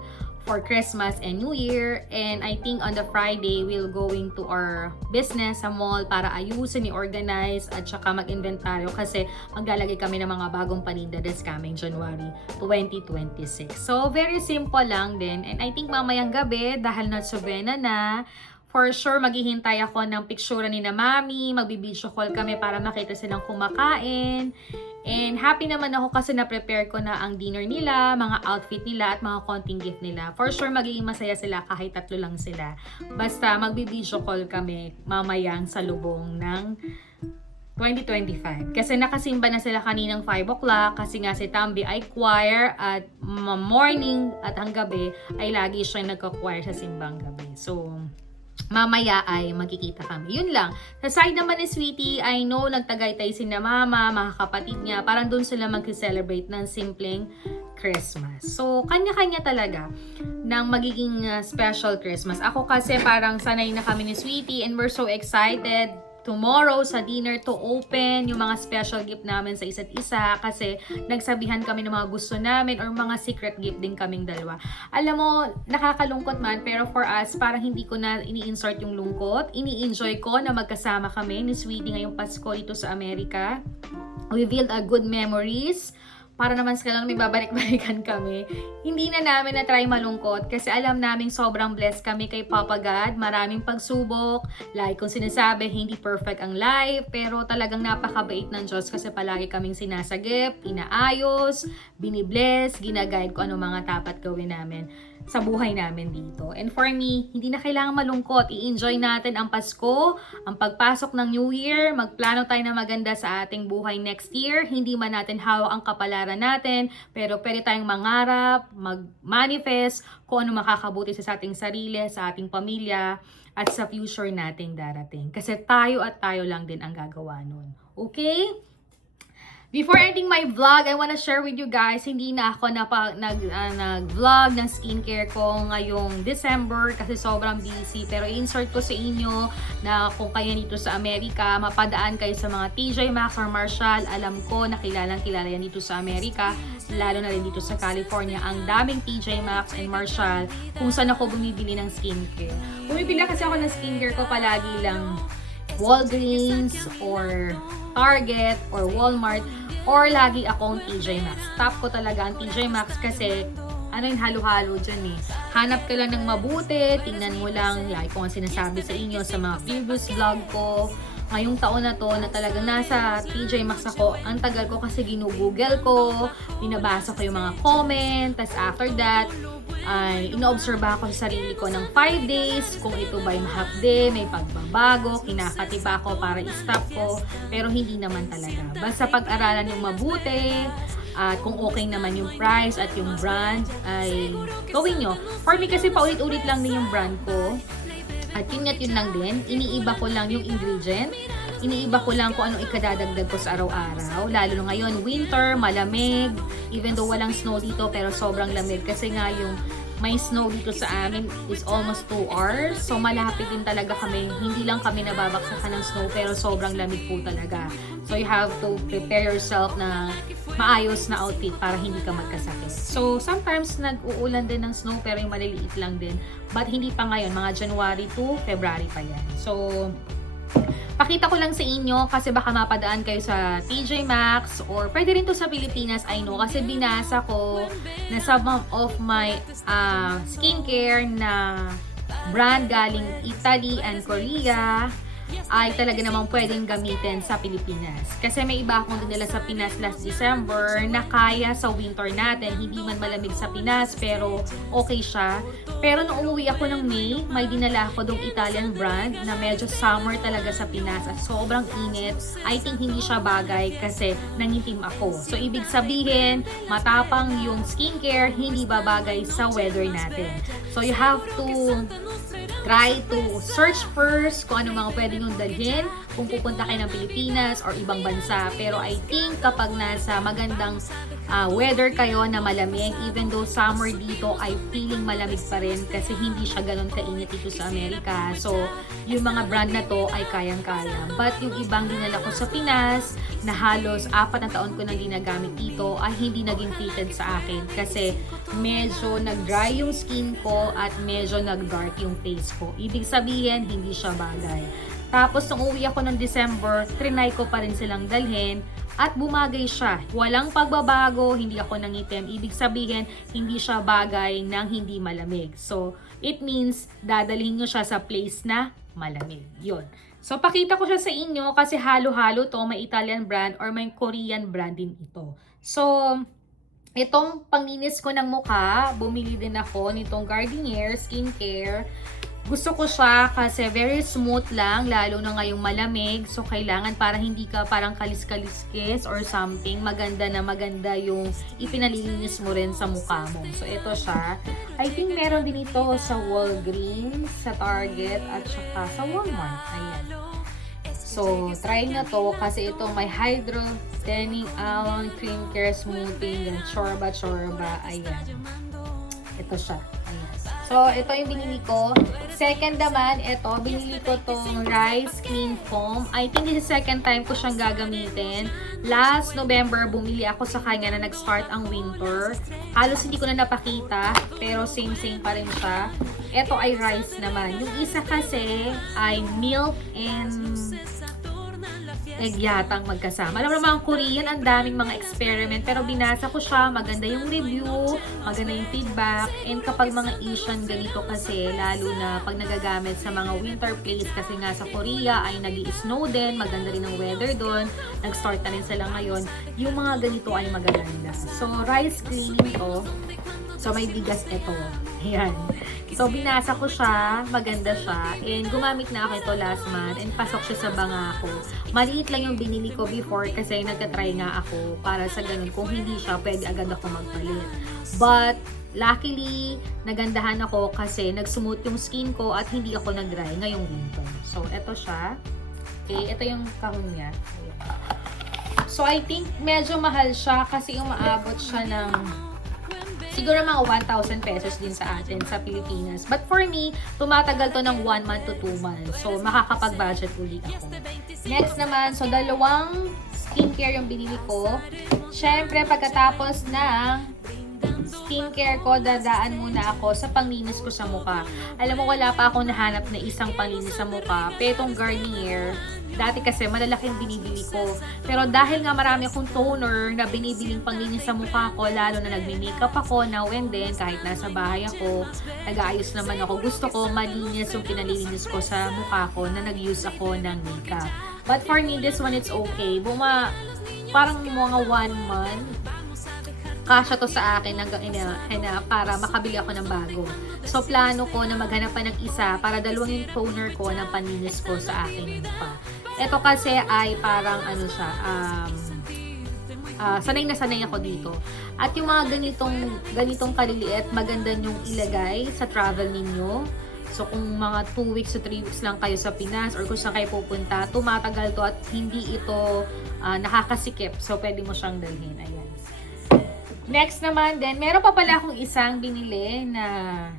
for Christmas and New Year. And I think on the Friday, we'll going to our business sa mall para ayusin, i-organize at saka mag-inventaryo kasi maglalagay kami ng mga bagong paninda this coming January 2026. So, very simple lang din. And I think mamayang gabi, dahil Noche Buena na, for sure, maghihintay ako ng picture ni na Mami, magbi-video call kami para makita silang kumakain. And happy naman ako kasi na-prepare ko na ang dinner nila, mga outfit nila at mga konting gift nila. For sure, magiging masaya sila kahit 3 lang sila. Basta magbi-video call kami mamayang sa lubong ng 2025. Kasi nakasimba na sila kaninang 5 o'clock kasi nga si Tambi ay choir at morning at ang gabi ay lagi siya nagka-choir sa simbang gabi. So, mamaya ay magkikita kami. Yun lang. Sa side naman ni Sweetie, I know nagtagaytay si na mama, mga kapatid niya. Parang doon sila mag-celebrate ng simpleng Christmas. So, kanya-kanya talaga ng magiging special Christmas. Ako kasi parang sanay na kami ni Sweetie and we're so excited tomorrow sa dinner to open yung mga special gift namin sa isa't isa kasi nagsabihan kami ng mga gusto namin or mga secret gift din kaming dalawa. Alam mo, nakakalungkot man pero for us, parang hindi ko na ini-insert yung lungkot. Ini-enjoy ko na magkasama kami ni Sweetie ngayong Pasko dito sa Amerika. We build a good memories para naman sa kanila may babalik-balikan kami. Hindi na namin na-try malungkot kasi alam namin sobrang blessed kami kay Papa God. Maraming pagsubok, like kung sinasabi, hindi perfect ang life, pero talagang napakabait ng Diyos kasi palagi kaming sinasagip, inaayos, binibless, ginaguide ko ano mga dapat gawin namin sa buhay namin dito. And for me, hindi na kailangan malungkot. I-enjoy natin ang Pasko, ang pagpasok ng New Year, magplano tayo na maganda sa ating buhay next year. Hindi man natin hawak ang kapalaran natin, pero pwede tayong mangarap, mag-manifest kung ano makakabuti sa ating sarili, sa ating pamilya, at sa future nating darating. Kasi tayo at tayo lang din ang gagawa nun. Okay? Before ending my vlog, I wanna share with you guys, hindi na ako nag-vlog ng skincare ko ngayong December kasi sobrang busy. Pero i-insert ko sa inyo na kung kayo dito sa Amerika, mapadaan kayo sa mga TJ Maxx or Marshall. Alam ko na kilalang kilala yan dito sa Amerika, lalo na rin dito sa California. Ang daming TJ Maxx and Marshall kung saan ako bumibili ng skincare. Bumibili kasi ako ng skincare ko palagi lang Walgreens or Target or Walmart or lagi akong TJ Maxx. Top ko talaga ang TJ Maxx kasi ano yung halo-halo dyan eh. Hanap ka lang ng mabuti, tingnan mo lang like kung sinasabi sa inyo sa mga previous vlog ko. Ngayong taon na to na talagang nasa TJ Maxx ako, ang tagal ko kasi ginugoogle ko, binabasa ko yung mga comment, tas after that, ay inoobserve ako sa sarili ko ng 5 days kung ito ba yung hapde, may pagbabago, kinakatiba ako para i-stop ko, pero hindi naman talaga. Basta pag-aralan yung mabuti, at kung okay naman yung price at yung brand, ay gawin nyo. For me kasi paulit-ulit lang din yung brand ko. At yun lang din, iniiba ko lang yung ingredient, iniiba ko lang kung anong ikadadagdag ko sa araw-araw, lalo na ngayon, winter, malamig, even though walang snow dito, pero sobrang lamig, kasi nga yung may snow dito sa amin is almost 2 hours, so malapit din talaga kami, hindi lang kami nababaksakan ng snow, pero sobrang lamig po talaga. So you have to prepare yourself na maayos na outfit para hindi ka magkasakit. So sometimes nag-uulan din ng snow pero yung maliliit lang din. But hindi pa ngayon, mga January to February pa yan. So pakita ko lang sa inyo kasi baka mapadaan kayo sa TJ Maxx or pwede rin to sa Pilipinas, I know. Kasi binasa ko na some of my skincare na brand galing Italy and Korea ay talaga namang pwedeng gamitin sa Pilipinas. Kasi may iba akong dinala sa Pinas last December na kaya sa winter natin. Hindi man malamig sa Pinas pero okay siya. Pero nung umuwi ako ng May, may dinala ako dong Italian brand na medyo summer talaga sa Pinas at sobrang init. I think hindi siya bagay kasi nangitim ako. So ibig sabihin, matapang yung skincare, hindi babagay sa weather natin. So you have to try to search first kung ano mga pwede nyo dalhin kung pupunta kayo ng Pilipinas or ibang bansa. Pero I think kapag nasa magandang weather kayo na malamig, even though summer dito ay feeling malamig pa rin kasi hindi siya ganun kainit dito sa Amerika. So yung mga brand na to ay kayang-kaya. But yung ibang dinala ko sa Pinas na halos 4 na taon ko nang ginagamit dito ay hindi naging fitted sa akin kasi medyo nag-dry yung skin ko at medyo nag-dark yung face ko. Ibig sabihin, hindi siya bagay. Tapos nung uwi ako ng December, trinay ko pa rin silang dalhin at bumagay siya. Walang pagbabago, hindi ako nangitim. Ibig sabihin, hindi siya bagay ng hindi malamig. So, it means dadalhin nyo siya sa place na malamig. Yun. So, pakita ko siya sa inyo kasi halo-halo to. May Italian brand or may Korean brand din ito. So, itong panglinis ko ng mukha, bumili din ako nitong Garnier Skincare. Gusto ko siya kasi very smooth lang, lalo na ngayong malamig. So, kailangan para hindi ka parang kalis-kaliskis or something. Maganda na maganda yung ipinalilinis mo rin sa mukha mo. So, ito siya. I think meron din ito sa Walgreens, sa Target, at saka sa Walmart. Ayan. So, try na to kasi ito may Hydro Tanning Alon Cream Care Smoothing and Chorba. Ayan. Ito siya. Ayan. So, ito yung binili ko. Second naman, ito, binili ko tong Rice Clean Foam. I think this is second time ko siyang gagamitin. Last November, bumili ako sa kanya na nag-start ang winter. Halos hindi ko na napakita, pero same pa rin siya. Ito ay rice naman. Yung isa kasi ay milk and egg yatang magkasama. Alam mo naman, Korean, ang daming mga experiment, pero binasa ko siya, maganda yung review, maganda yung feedback, and kapag mga Asian ganito kasi, lalo na pag nagagamit sa mga winter place, kasi nga sa Korea ay nag-i-snow din, maganda rin ang weather doon, nag-start na rin sila ngayon, yung mga ganito ay magaganda. So, rice cream to. So, may bigas ito. Ayan. So, binasa ko siya. Maganda siya. And gumamit na ako ito last month. And pasok siya sa banga ko. Maliit lang yung binili ko before kasi nagtatry nga ako para sa ganun. Kung hindi siya, pwede agad ako magpalit. But, luckily, nagandahan ako kasi nag-smooth yung skin ko at hindi ako nag-dry ngayong winter. So, ito siya. Okay, ito yung kahon niya. So, I think medyo mahal siya kasi umaabot siya ng siguro mga 1,000 pesos din sa atin sa Pilipinas. But for me, tumatagal to ng 1 month to 2 months. So, makakapag-budget ulit ako. Next naman, so dalawang skincare yung binili ko. Siyempre, pagkatapos ng skincare ko, dadaan muna ako sa panglinis ko sa mukha. Alam mo, wala pa akong nahanap na isang panglinis sa mukha. Pero itong Garnier, dati kasi malalaking binibili ko. Pero dahil nga marami akong toner na binibiling panglinis sa mukha ko, lalo na nagme-makeup ako now and then, kahit nasa bahay ako, nag-aayos naman ako. Gusto ko malinis yung pinalilinis ko sa mukha ko na nag-use ako ng makeup. But for me, this one, it's okay. Parang mga 1 month, kasya to sa akin para makabili ako ng bago. So, plano ko na maghanap pa ng isa para dalawang yung toner ko ng panlinis ko sa aking mukha. Ito kasi ay parang ano siya, sanay na sanay ako dito. At yung mga ganitong kaliliit, maganda nyong ilagay sa travel ninyo. So, kung mga 2 weeks to 3 weeks lang kayo sa Pinas or kung saan kayo pupunta, tumatagal to at hindi ito nakakasikip. So, pwede mo siyang dalhin. Ayan. Next naman din, meron pa pala akong isang binili na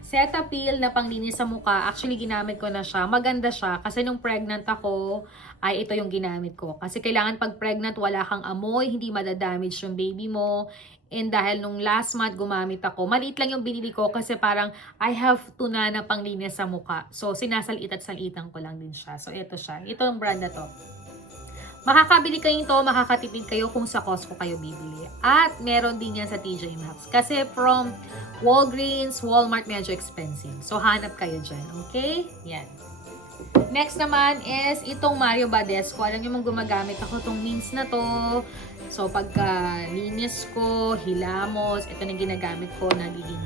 Cetaphil na panglinis sa mukha. Actually, ginamit ko na siya. Maganda siya kasi nung pregnant ako, ay ito yung ginamit ko. Kasi kailangan pag pregnant, wala kang amoy, hindi madadamage yung baby mo. And dahil nung last month gumamit ako, maliit lang yung binili ko kasi parang I have to na panglinis sa mukha. So, sinasalit at salitan ko lang din siya. So, ito siya. Ito yung brand na to. Makakabili kayo ito, makakatipid kayo kung sa Costco kayo bibili. At meron din yan sa TJ Maxx. Kasi from Walgreens, Walmart, medyo expensive. So, hanap kayo dyan. Okay? Yan. Next naman is itong Mario Badescu. Alam niyo mong gumagamit ako itong mints na to. So, pagka linis ko, hilamos, ito na ginagamit ko, nagiging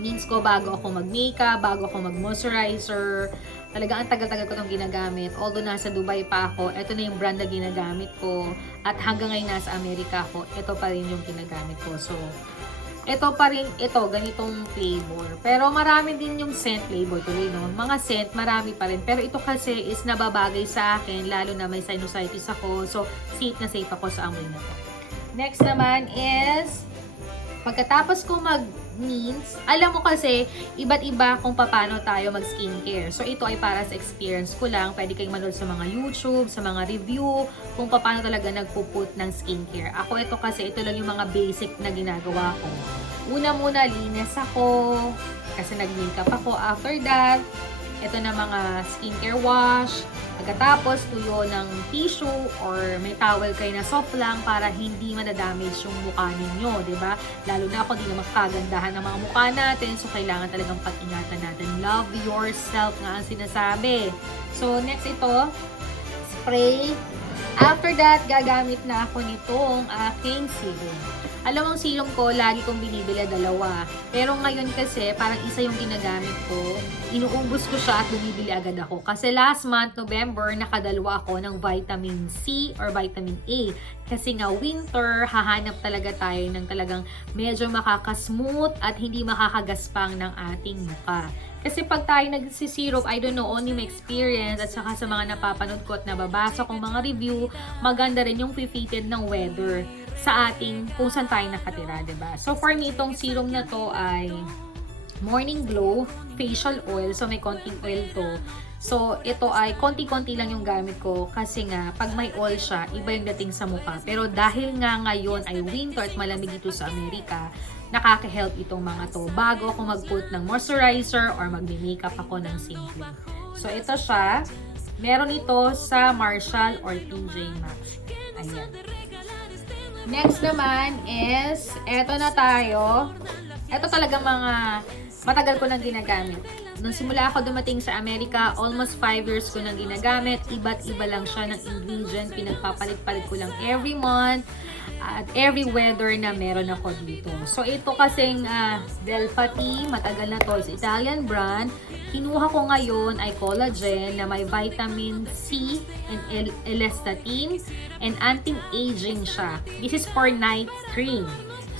mints ko bago ako mag-makeup, bago ako mag-moisturizer. Talagang ang tagal-tagal ko itong ginagamit. Although nasa Dubai pa ako, ito na yung brand na ginagamit ko. At hanggang ngayon nasa Amerika ako, ito pa rin yung ginagamit ko. So, ito pa rin, ganitong flavor. Pero marami din yung scent flavor tuloy, no? Mga scent, marami pa rin. Pero ito kasi is nababagay sa akin, lalo na may sinusitis ako. So, safe na safe ako sa amoy na to. Next naman is, pagkatapos ko mag-mints, alam mo kasi, iba't iba kung paano tayo mag-skincare. So, ito ay para sa experience ko lang. Pwede kayong manood sa mga YouTube, sa mga review, kung paano talaga nagpuput ng skincare. Ako ito kasi, ito lang yung mga basic na ginagawa ko. Una muna, linis ako, kasi nag-makeup ako. After that, ito na mga skincare wash. Pagkatapos, tuyo ng tissue or may towel kayo na soft lang para hindi madadamage yung mukha ninyo, diba? Lalo na ako, di na makagandahan ng mga mukha natin. So, kailangan talagang pag-ingatan natin. Love yourself nga ang sinasabi. So, next ito, spray. After that, gagamit na ako nitong aking serum. Alam mong serum ko, lagi kong binibili 2. Pero ngayon kasi, parang isa yung ginagamit ko. Inuubos ko siya at bumibili agad ako. Kasi last month, November, nakadalawa ako ng vitamin C or vitamin A. Kasi nga winter, hahanap talaga tayo ng talagang medyo makakasmooth at hindi makakagaspang ng ating mukha. Kasi pag tayo nagsisirup, I don't know, only my experience at saka sa mga napapanood ko at nababasa kong mga review, maganda rin yung fitted ng weather sa ating kung saan tayo nakatira, diba? So, for me, itong serum na to ay Morning Glow Facial Oil. So, may konting oil to. So, ito ay konti-konti lang yung gamit ko kasi nga, pag may oil siya, iba yung dating sa mukha. Pero dahil nga ngayon ay winter at malamig ito sa Amerika, nakaka-help itong mga to bago ako mag-put ng moisturizer or mag-makeup ako ng simple. So, ito siya. Meron ito sa Marshall or TJ Maxx. Ayan. Next naman is, eto na tayo. Eto talaga mga matagal ko nang ginagamit. Nung simula ako dumating sa Amerika, almost 5 years ko nang ginagamit. Iba't iba lang siya ng ingredient. Pinagpapalit-palit ko lang every month at every weather na meron ako dito. So ito kasing Delpha Tea, matagal na to. It's Italian brand. Kinuha ko ngayon ay collagen na may vitamin C and L-cysteine and anti-aging siya. This is for night cream.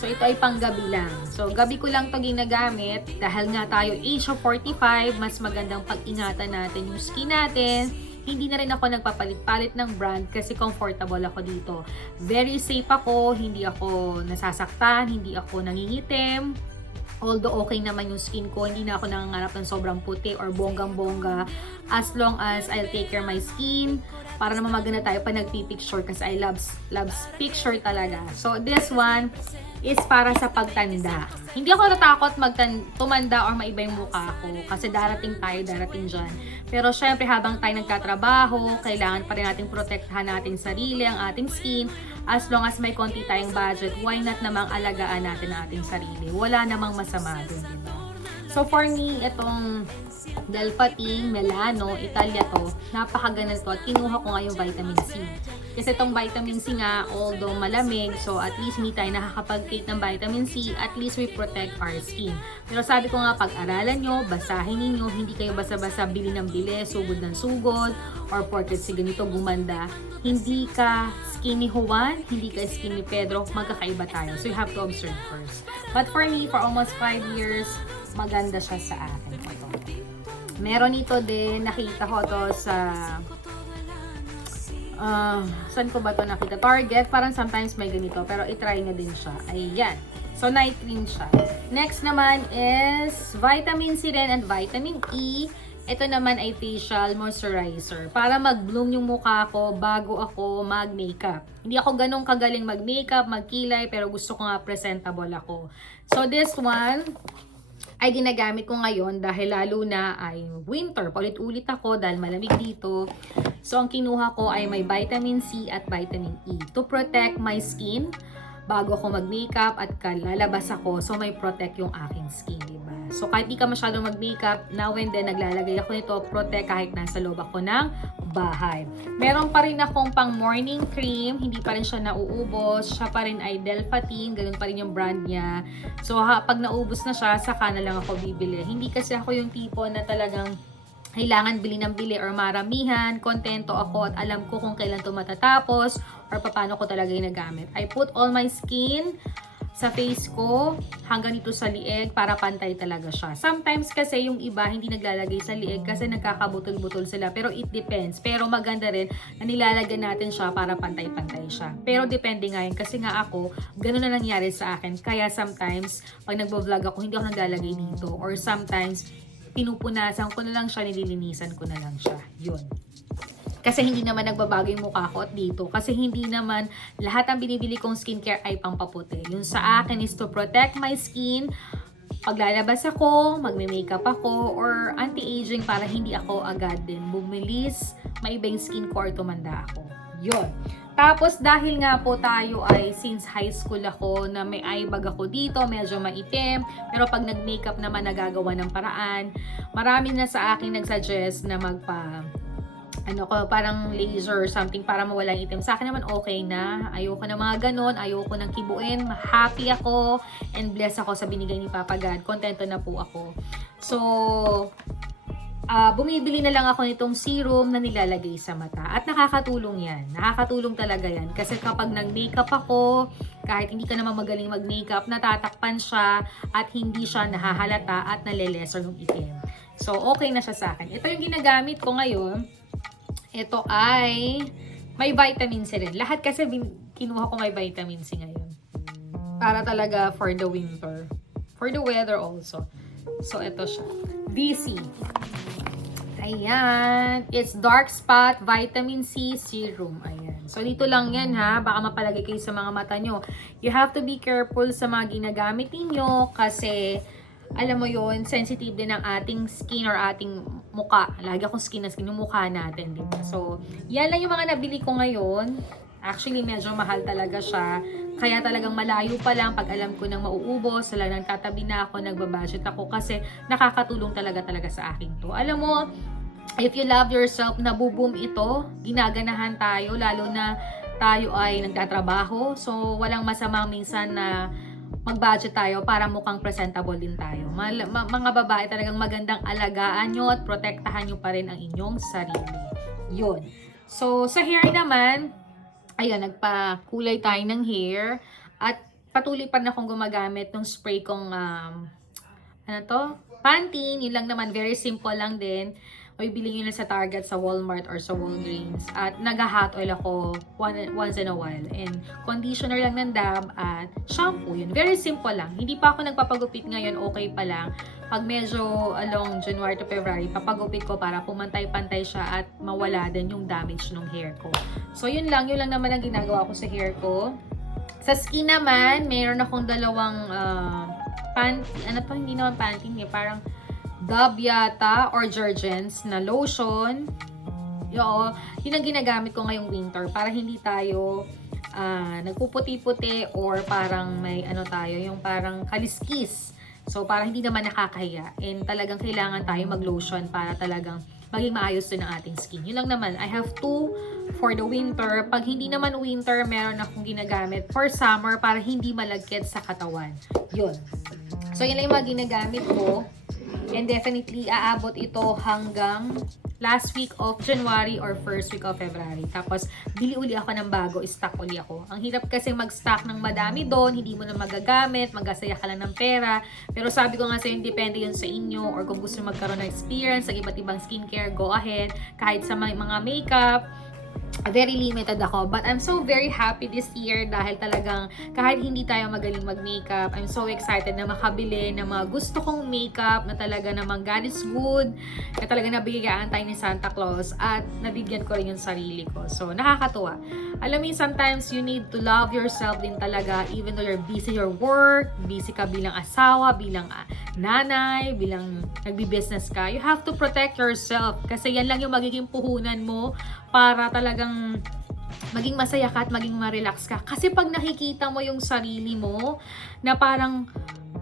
So, ito ay panggabi lang. So, gabi ko lang ito ginagamit dahil nga tayo age of 45, mas magandang pag-ingatan natin yung skin natin. Hindi na rin ako nagpapalit-palit ng brand kasi comfortable ako dito. Very safe ako, hindi ako nasasaktan, hindi ako nangingitim. Although okay naman yung skin ko, hindi na ako nangangarap ng sobrang puti or bonggang-bongga as long as I'll take care my skin para naman maganda tayo pa nagpipicture kasi I loves picture talaga. So this one is para sa pagtanda. Hindi ako natakot tumanda or maiba yung mukha ko kasi darating dyan. Pero syempre habang tayo nagtatrabaho, kailangan pa rin natin protektahan natin sarili, ang ating skin. As long as may konti tayong budget, why not namang alagaan natin ang ating sarili? Wala namang masama dun, diba? So for me, itong Delpha Tea, Melano, Italia to, napakaganda to at kinuha ko nga yung vitamin C. Kasi itong vitamin C nga, although malamig, so at least hindi tayo nakakapag-take ng vitamin C, at least we protect our skin. Pero sabi ko nga, pag-aralan nyo, basahin ninyo, hindi kayo basa-basa bili ng bili, sugod ng sugod, or porket si ganito gumanda. Hindi ka skinny Juan, hindi ka skinny Pedro, magkakaiba tayo. So you have to observe first. But for me, for almost 5 years, maganda siya sa akin. Ito. Meron ito din, nakita ko to sa saan ko ba to nakita? Target, parang sometimes may ganito, pero itry na din siya. Ayan. So, night cream siya. Next naman is vitamin C rin and vitamin E. Ito naman ay facial moisturizer. Para mag-bloom yung mukha ko bago ako mag-makeup. Hindi ako ganun kagaling mag-makeup, magkilay, pero gusto ko nga presentable ako. So, this one ay ginagamit ko ngayon dahil lalo na ay winter. Paulit-ulit ako dahil malamig dito. So, ang kinuha ko ay may vitamin C at vitamin E to protect my skin bago ako mag-makeup at lalabas ako. So, may protect yung aking skin, diba? So, kahit di ka masyadong mag-makeup, now and then, naglalagay ako nito, protect kahit nasa loob ako ng bahay. Meron pa rin akong pang morning cream, hindi pa rin siya nauubos. Siya pa rin ay Delpha Tea, ganun pa rin yung brand niya. So, pag naubos na siya, saka na lang ako bibili. Hindi kasi ako yung tipo na talagang kailangan bili ng bili or maramihan, kontento ako at alam ko kung kailan ito matatapos or paano ko talaga ginagamit. I put all my skin sa face ko hanggang dito sa lieg para pantay talaga siya. Sometimes kasi yung iba hindi naglalagay sa lieg kasi nagkakabutol-butol sila, pero it depends. Pero maganda rin na nilalagyan natin siya para pantay-pantay siya. Pero depende nga yun kasi nga ako, ganun na nangyari sa akin. Kaya sometimes pag nagbo-vlog ako, hindi ako naglalagay dito, or sometimes pinupunasan ko na lang siya, nililinisan ko na lang siya. Yun. Kasi hindi naman nagbabago yung mukha ko at dito. Kasi hindi naman lahat ng binibili kong skincare ay pampaputi. Yung sa akin is to protect my skin. Paglalabas ako, magme-makeup ako, or anti-aging para hindi ako agad din bumilis, maiba yung skin ko or tumanda ako. Yun. Tapos dahil nga po tayo ay since high school ako na may eye bag ako dito, medyo maitim, pero pag nag-makeup naman nagagawa ng paraan. Marami na sa akin nagsuggest na parang laser or something para mawala yung itim. Sa akin naman okay na. Ayoko na mga ganon. Ayoko nang kibuin. Happy ako and blessed ako sa binigay ni Papa God. Kontento na po ako. So, bumibili na lang ako nitong serum na nilalagay sa mata. At nakakatulong yan. Nakakatulong talaga yan. Kasi kapag nag-makeup ako, kahit hindi ka naman magaling mag-makeup, natatakpan siya at hindi siya nahahalata at naleleser yung itim. So, okay na siya sa akin. Ito yung ginagamit ko ngayon. Ito ay may vitamin C rin. Lahat kasi kinuha ko may vitamin C ngayon. Para talaga for the winter. For the weather also. So, ito siya. VC. Ayan. It's Dark Spot Vitamin C Serum. Ayan. So, dito lang yan ha. Baka mapalagay kayo sa mga mata nyo. You have to be careful sa mga ginagamit ninyo kasi alam mo yon, sensitive din ang ating skin or ating muka. Lagi akong skin na skin yung mukha natin, di ba? So, yan lang yung mga nabili ko ngayon. Actually, medyo mahal talaga siya. Kaya talagang malayo pa lang pag alam ko nang mauubos, talagang tatabi na ako, nagbabudget ako kasi nakakatulong talaga sa akin to. Alam mo, if you love yourself, nabuboom ito, ginaganahan tayo, lalo na tayo ay nagtatrabaho. So, walang masama minsan na mag-budget tayo para mukhang presentable din tayo. Mga babae talagang magandang alagaan nyo at protektahan nyo pa rin ang inyong sarili. Yun. So, sa hair naman, ayun, nagpakulay tayo ng hair at patuloy pa na akong gumagamit ng spray kong, Pantene. Yun lang naman, very simple lang din. Bibili nyo na sa Target, sa Walmart, or sa Walgreens. At nag-hot oil ako once in a while. And conditioner lang ng Dab at shampoo. Yun. Very simple lang. Hindi pa ako nagpapagupit ngayon. Okay pa lang. Pag medyo along January to February, papagupit ko para pumantay-pantay siya at mawala din yung damage ng hair ko. So, yun lang. Yun lang naman ang ginagawa ko sa hair ko. Sa skin naman, mayroon akong dalawang hindi naman Pantene, parang Dove yata or Jergens na lotion. Yun ang ginagamit ko ngayong winter para hindi tayo nagpuputi-puti or parang may tayo, yung parang kaliskis. So, para hindi naman nakakahiya. And talagang kailangan tayo mag-lotion para talagang maging maayos din ang ating skin. Yun lang naman. I have 2 for the winter. Pag hindi naman winter, meron akong ginagamit for summer para hindi malagkit sa katawan. Yun. So, yun lang yung mga ginagamit ko. And definitely, aabot ito hanggang last week of January or first week of February. Tapos, bili uli ako ng bago, stock uli ako. Ang hirap kasi mag-stock ng madami doon, hindi mo na magagamit, magasaya ka lang ng pera. Pero sabi ko nga sa'yo, depende yun sa inyo or kung gusto magkaroon ng experience sa iba't ibang skincare, go ahead. Kahit sa mga makeup, very limited ako. But I'm so very happy this year dahil talagang kahit hindi tayo magaling mag-makeup, I'm so excited na makabili ng mga gusto kong makeup na talaga namang God is good, na talaga nabigyan tayo ni Santa Claus at nabigyan ko rin yung sarili ko. So, nakakatuwa. Alam mo, sometimes you need to love yourself din talaga even though you're busy your work, busy ka bilang asawa, bilang nanay, bilang nagbi-business ka. You have to protect yourself kasi yan lang yung magiging puhunan mo para talagang maging masaya ka at maging ma-relax ka. Kasi pag nakikita mo yung sarili mo na parang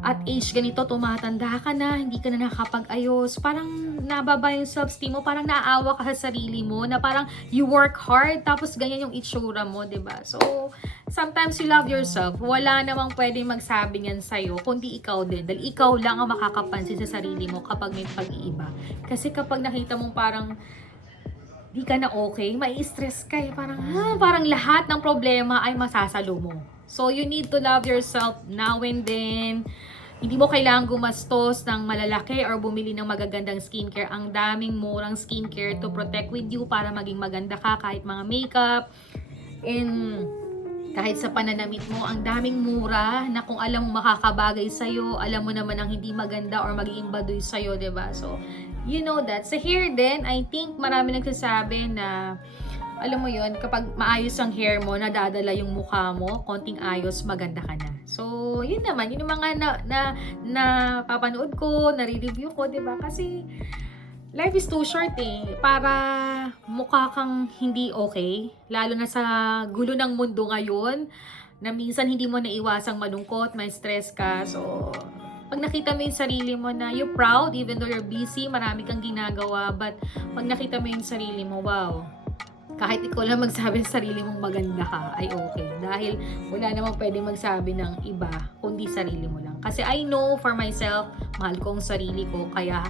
at age ganito, tumatanda ka na, hindi ka na nakapag-ayos, parang nababa yung self-esteem mo, parang naaawa ka sa sarili mo, na parang you work hard, tapos ganyan yung itsura mo, diba? So, sometimes you love yourself. Wala namang pwedeng magsabi niyan sa'yo, kundi ikaw din. Dahil ikaw lang ang makakapansin sa sarili mo kapag may pag-iiba. Kasi kapag nakita mong parang di ka na okay, mai-stress ka eh. Parang lahat ng problema ay masasalo mo. So, you need to love yourself now and then. Hindi mo kailangan gumastos ng malalaki or bumili ng magagandang skincare. Ang daming murang skincare to protect with you para maging maganda ka kahit mga makeup. And kahit sa pananamit mo, ang daming mura na kung alam mo makakabagay sa'yo, alam mo naman ang hindi maganda or magiging baduy sa'yo, diba? So, you know that. Sa hair din, I think marami nagsasabi na, alam mo yun, kapag maayos ang hair mo, nadadala yung mukha mo, konting ayos, maganda ka na. So, yun naman, yun yung mga na papanood ko, nare-review ko, diba? Kasi, life is too short eh. Para mukha kang hindi okay, lalo na sa gulo ng mundo ngayon, na minsan hindi mo naiwasang malungkot, may stress ka. So, pag nakita mo yung sarili mo na you're proud, even though you're busy, marami kang ginagawa, but pag nakita mo yung sarili mo, wow, kahit ikaw lang magsabi sa sarili mong maganda ka, ay okay. Dahil wala namang pwede magsabi ng iba, kundi sarili mo lang. Kasi I know for myself, mahal ko ang sarili ko, kaya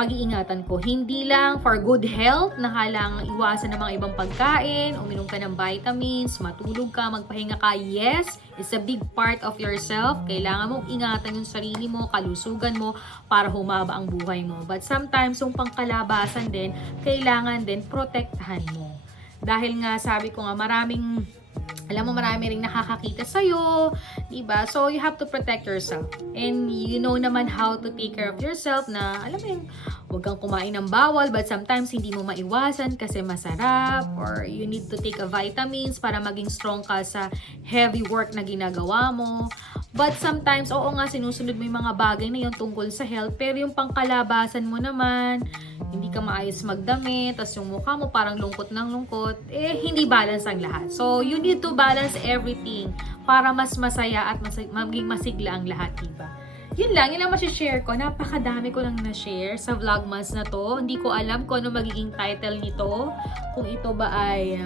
pag-iingatan ko. Hindi lang for good health, na kailangang iwasan ng mga ibang pagkain, uminom ka ng vitamins, matulog ka, magpahinga ka. Yes, it's a big part of yourself. Kailangan mong ingatan yung sarili mo, kalusugan mo, para humaba ang buhay mo. But sometimes, yung pangkalabasan din, kailangan din protektahan mo. Dahil nga, sabi ko nga, marami ring nakakakita sa'yo, diba? So, you have to protect yourself. And you know naman how to take care of yourself na, alam mo yung, huwag kang kumain ng bawal, but sometimes hindi mo maiwasan kasi masarap, or you need to take a vitamins para maging strong ka sa heavy work na ginagawa mo. But sometimes, oo nga, sinusunod mo yung mga bagay na yun tungkol sa health, pero yung pangkalabasan mo naman, hindi ka maayos magdamit, tas yung mukha mo parang lungkot ng lungkot, hindi balance ang lahat. So, you need to balance everything para mas masaya at maging masigla ang lahat, diba? Yun lang masishare ko. Napakadami ko lang na-share sa vlogmas na to. Hindi ko alam kung ano magiging title nito. Kung ito ba ay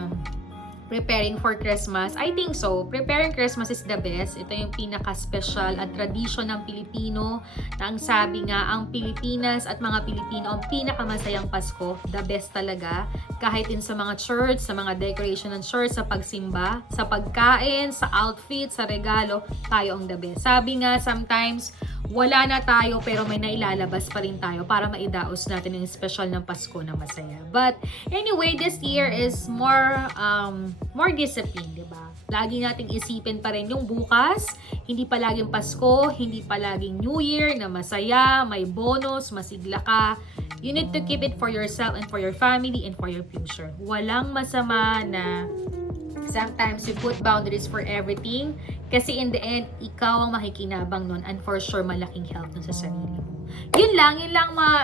preparing for Christmas. I think so. Preparing Christmas is the best. Ito yung pinaka-special at tradisyon ng Pilipino na ang sabi nga, ang Pilipinas at mga Pilipino ang pinakamasayang Pasko. The best talaga. Kahit din sa mga church, sa mga decoration ng church, sa pagsimba, sa pagkain, sa outfit, sa regalo, tayo ang the best. Sabi nga, sometimes, wala na tayo pero may nailalabas pa rin tayo para maidaos natin yung special ng Pasko na masaya. But anyway, this year is more discipline, di ba? Lagi nating isipin pa rin yung bukas, hindi pa laging Pasko, hindi pa laging New Year na masaya, may bonus, masigla ka. You need to keep it for yourself and for your family and for your future. Walang masama na sometimes you put boundaries for everything kasi in the end, ikaw ang makikinabang nun and for sure malaking help nun sa sarili mo. Yun lang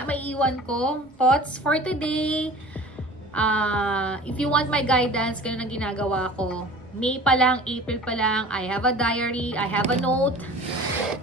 maiiwan ko. Thoughts for today. If you want my guidance, ganun ang ginagawa ko. May pa lang, April pa lang, I have a diary, I have a note.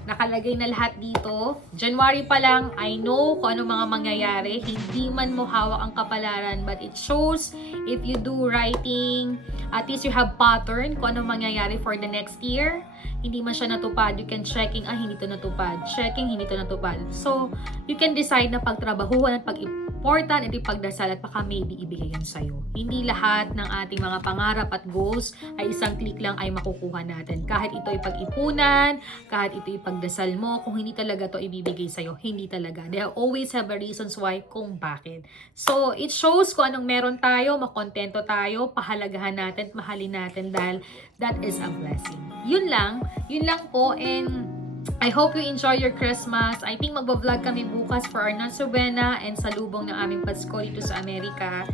Nakalagay na lahat dito. January pa lang, I know kung ano mga mangyayari. Hindi man mo hawak ang kapalaran, but it shows if you do writing, at least you have pattern kung ano mangyayari for the next year. Hindi man siya natupad, you can checking, hindi to natupad. Checking, hindi to natupad. So, you can decide na pagtrabahuan at pag-important at ipagdasal at baka maybe ibigay yan sa'yo. Hindi lahat ng ating mga pangarap at goals ay isang click lang ay makukuha natin. Kahit ito ay pag-ipunan, kahit ito ay pagdasal mo, kung hindi talaga to ibibigay sa'yo, hindi talaga. They always have a reasons why kung bakit. So, it shows kung anong meron tayo, makontento tayo, pahalagahan natin, mahalin natin dahil that is a blessing. Yun lang po, and I hope you enjoy your Christmas. I think magbablog kami bukas for our Noche Buena and salubong ng aming Pasko dito sa Amerika.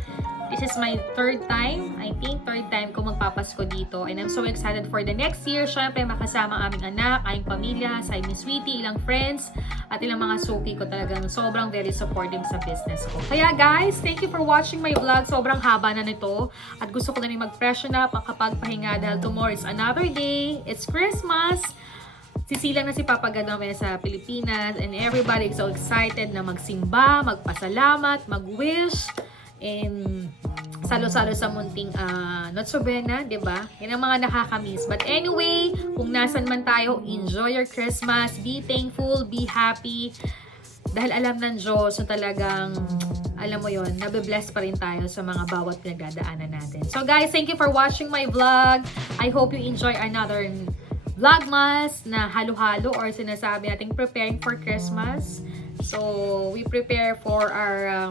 This is my third time ko magpapasko dito, and I'm so excited for the next year. Syempre makasama ang aming anak, aming pamilya, sa aming sweetie, ilang friends, at ilang mga suki ko. Talagang sobrang very supportive sa business ko. Kaya guys, thank you for watching my vlog. Sobrang haba na nito at gusto ko na rin mag-freshen up, makapagpahinga dahil tomorrow is another day. It's Christmas. Sisilang na si Papa God namin sa Pilipinas, and everybody is so excited na magsimba, magpasalamat, mag-wish, and salo-salo sa munting Noche Buena, diba? Yan ang mga nakakamiss. But anyway, kung nasan man tayo, enjoy your Christmas, be thankful, be happy, dahil alam ng Diyos na talagang, alam mo yon, nabibless pa rin tayo sa mga bawat pinagdadaanan natin. So guys, thank you for watching my vlog. I hope you enjoy another vlogmas na halo-halo or sinasabi nating preparing for Christmas. So, we prepare for our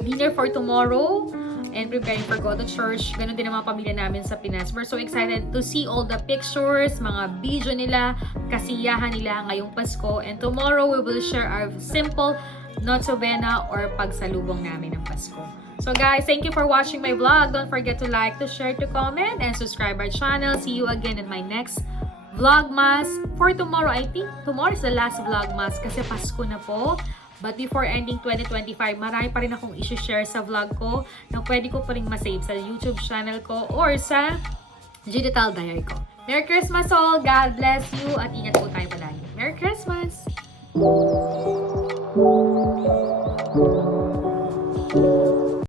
dinner for tomorrow and preparing for go to church. Ganon din ang mga pamilya namin sa Pinas. We're so excited to see all the pictures, mga video nila, kasiyahan nila ngayong Pasko. And tomorrow, we will share our simple Noche Buena or pagsalubong namin ng Pasko. So guys, thank you for watching my vlog. Don't forget to like, to share, to comment, and subscribe our channel. See you again in my next vlogmas for tomorrow. I think tomorrow is the last vlogmas kasi Pasko na po. But before ending 2025, marami pa rin akong i-share sa vlog ko na pwede ko pa rin masave sa YouTube channel ko or sa digital diary ko. Merry Christmas all! God bless you at ingat po tayo palagi. Merry Christmas!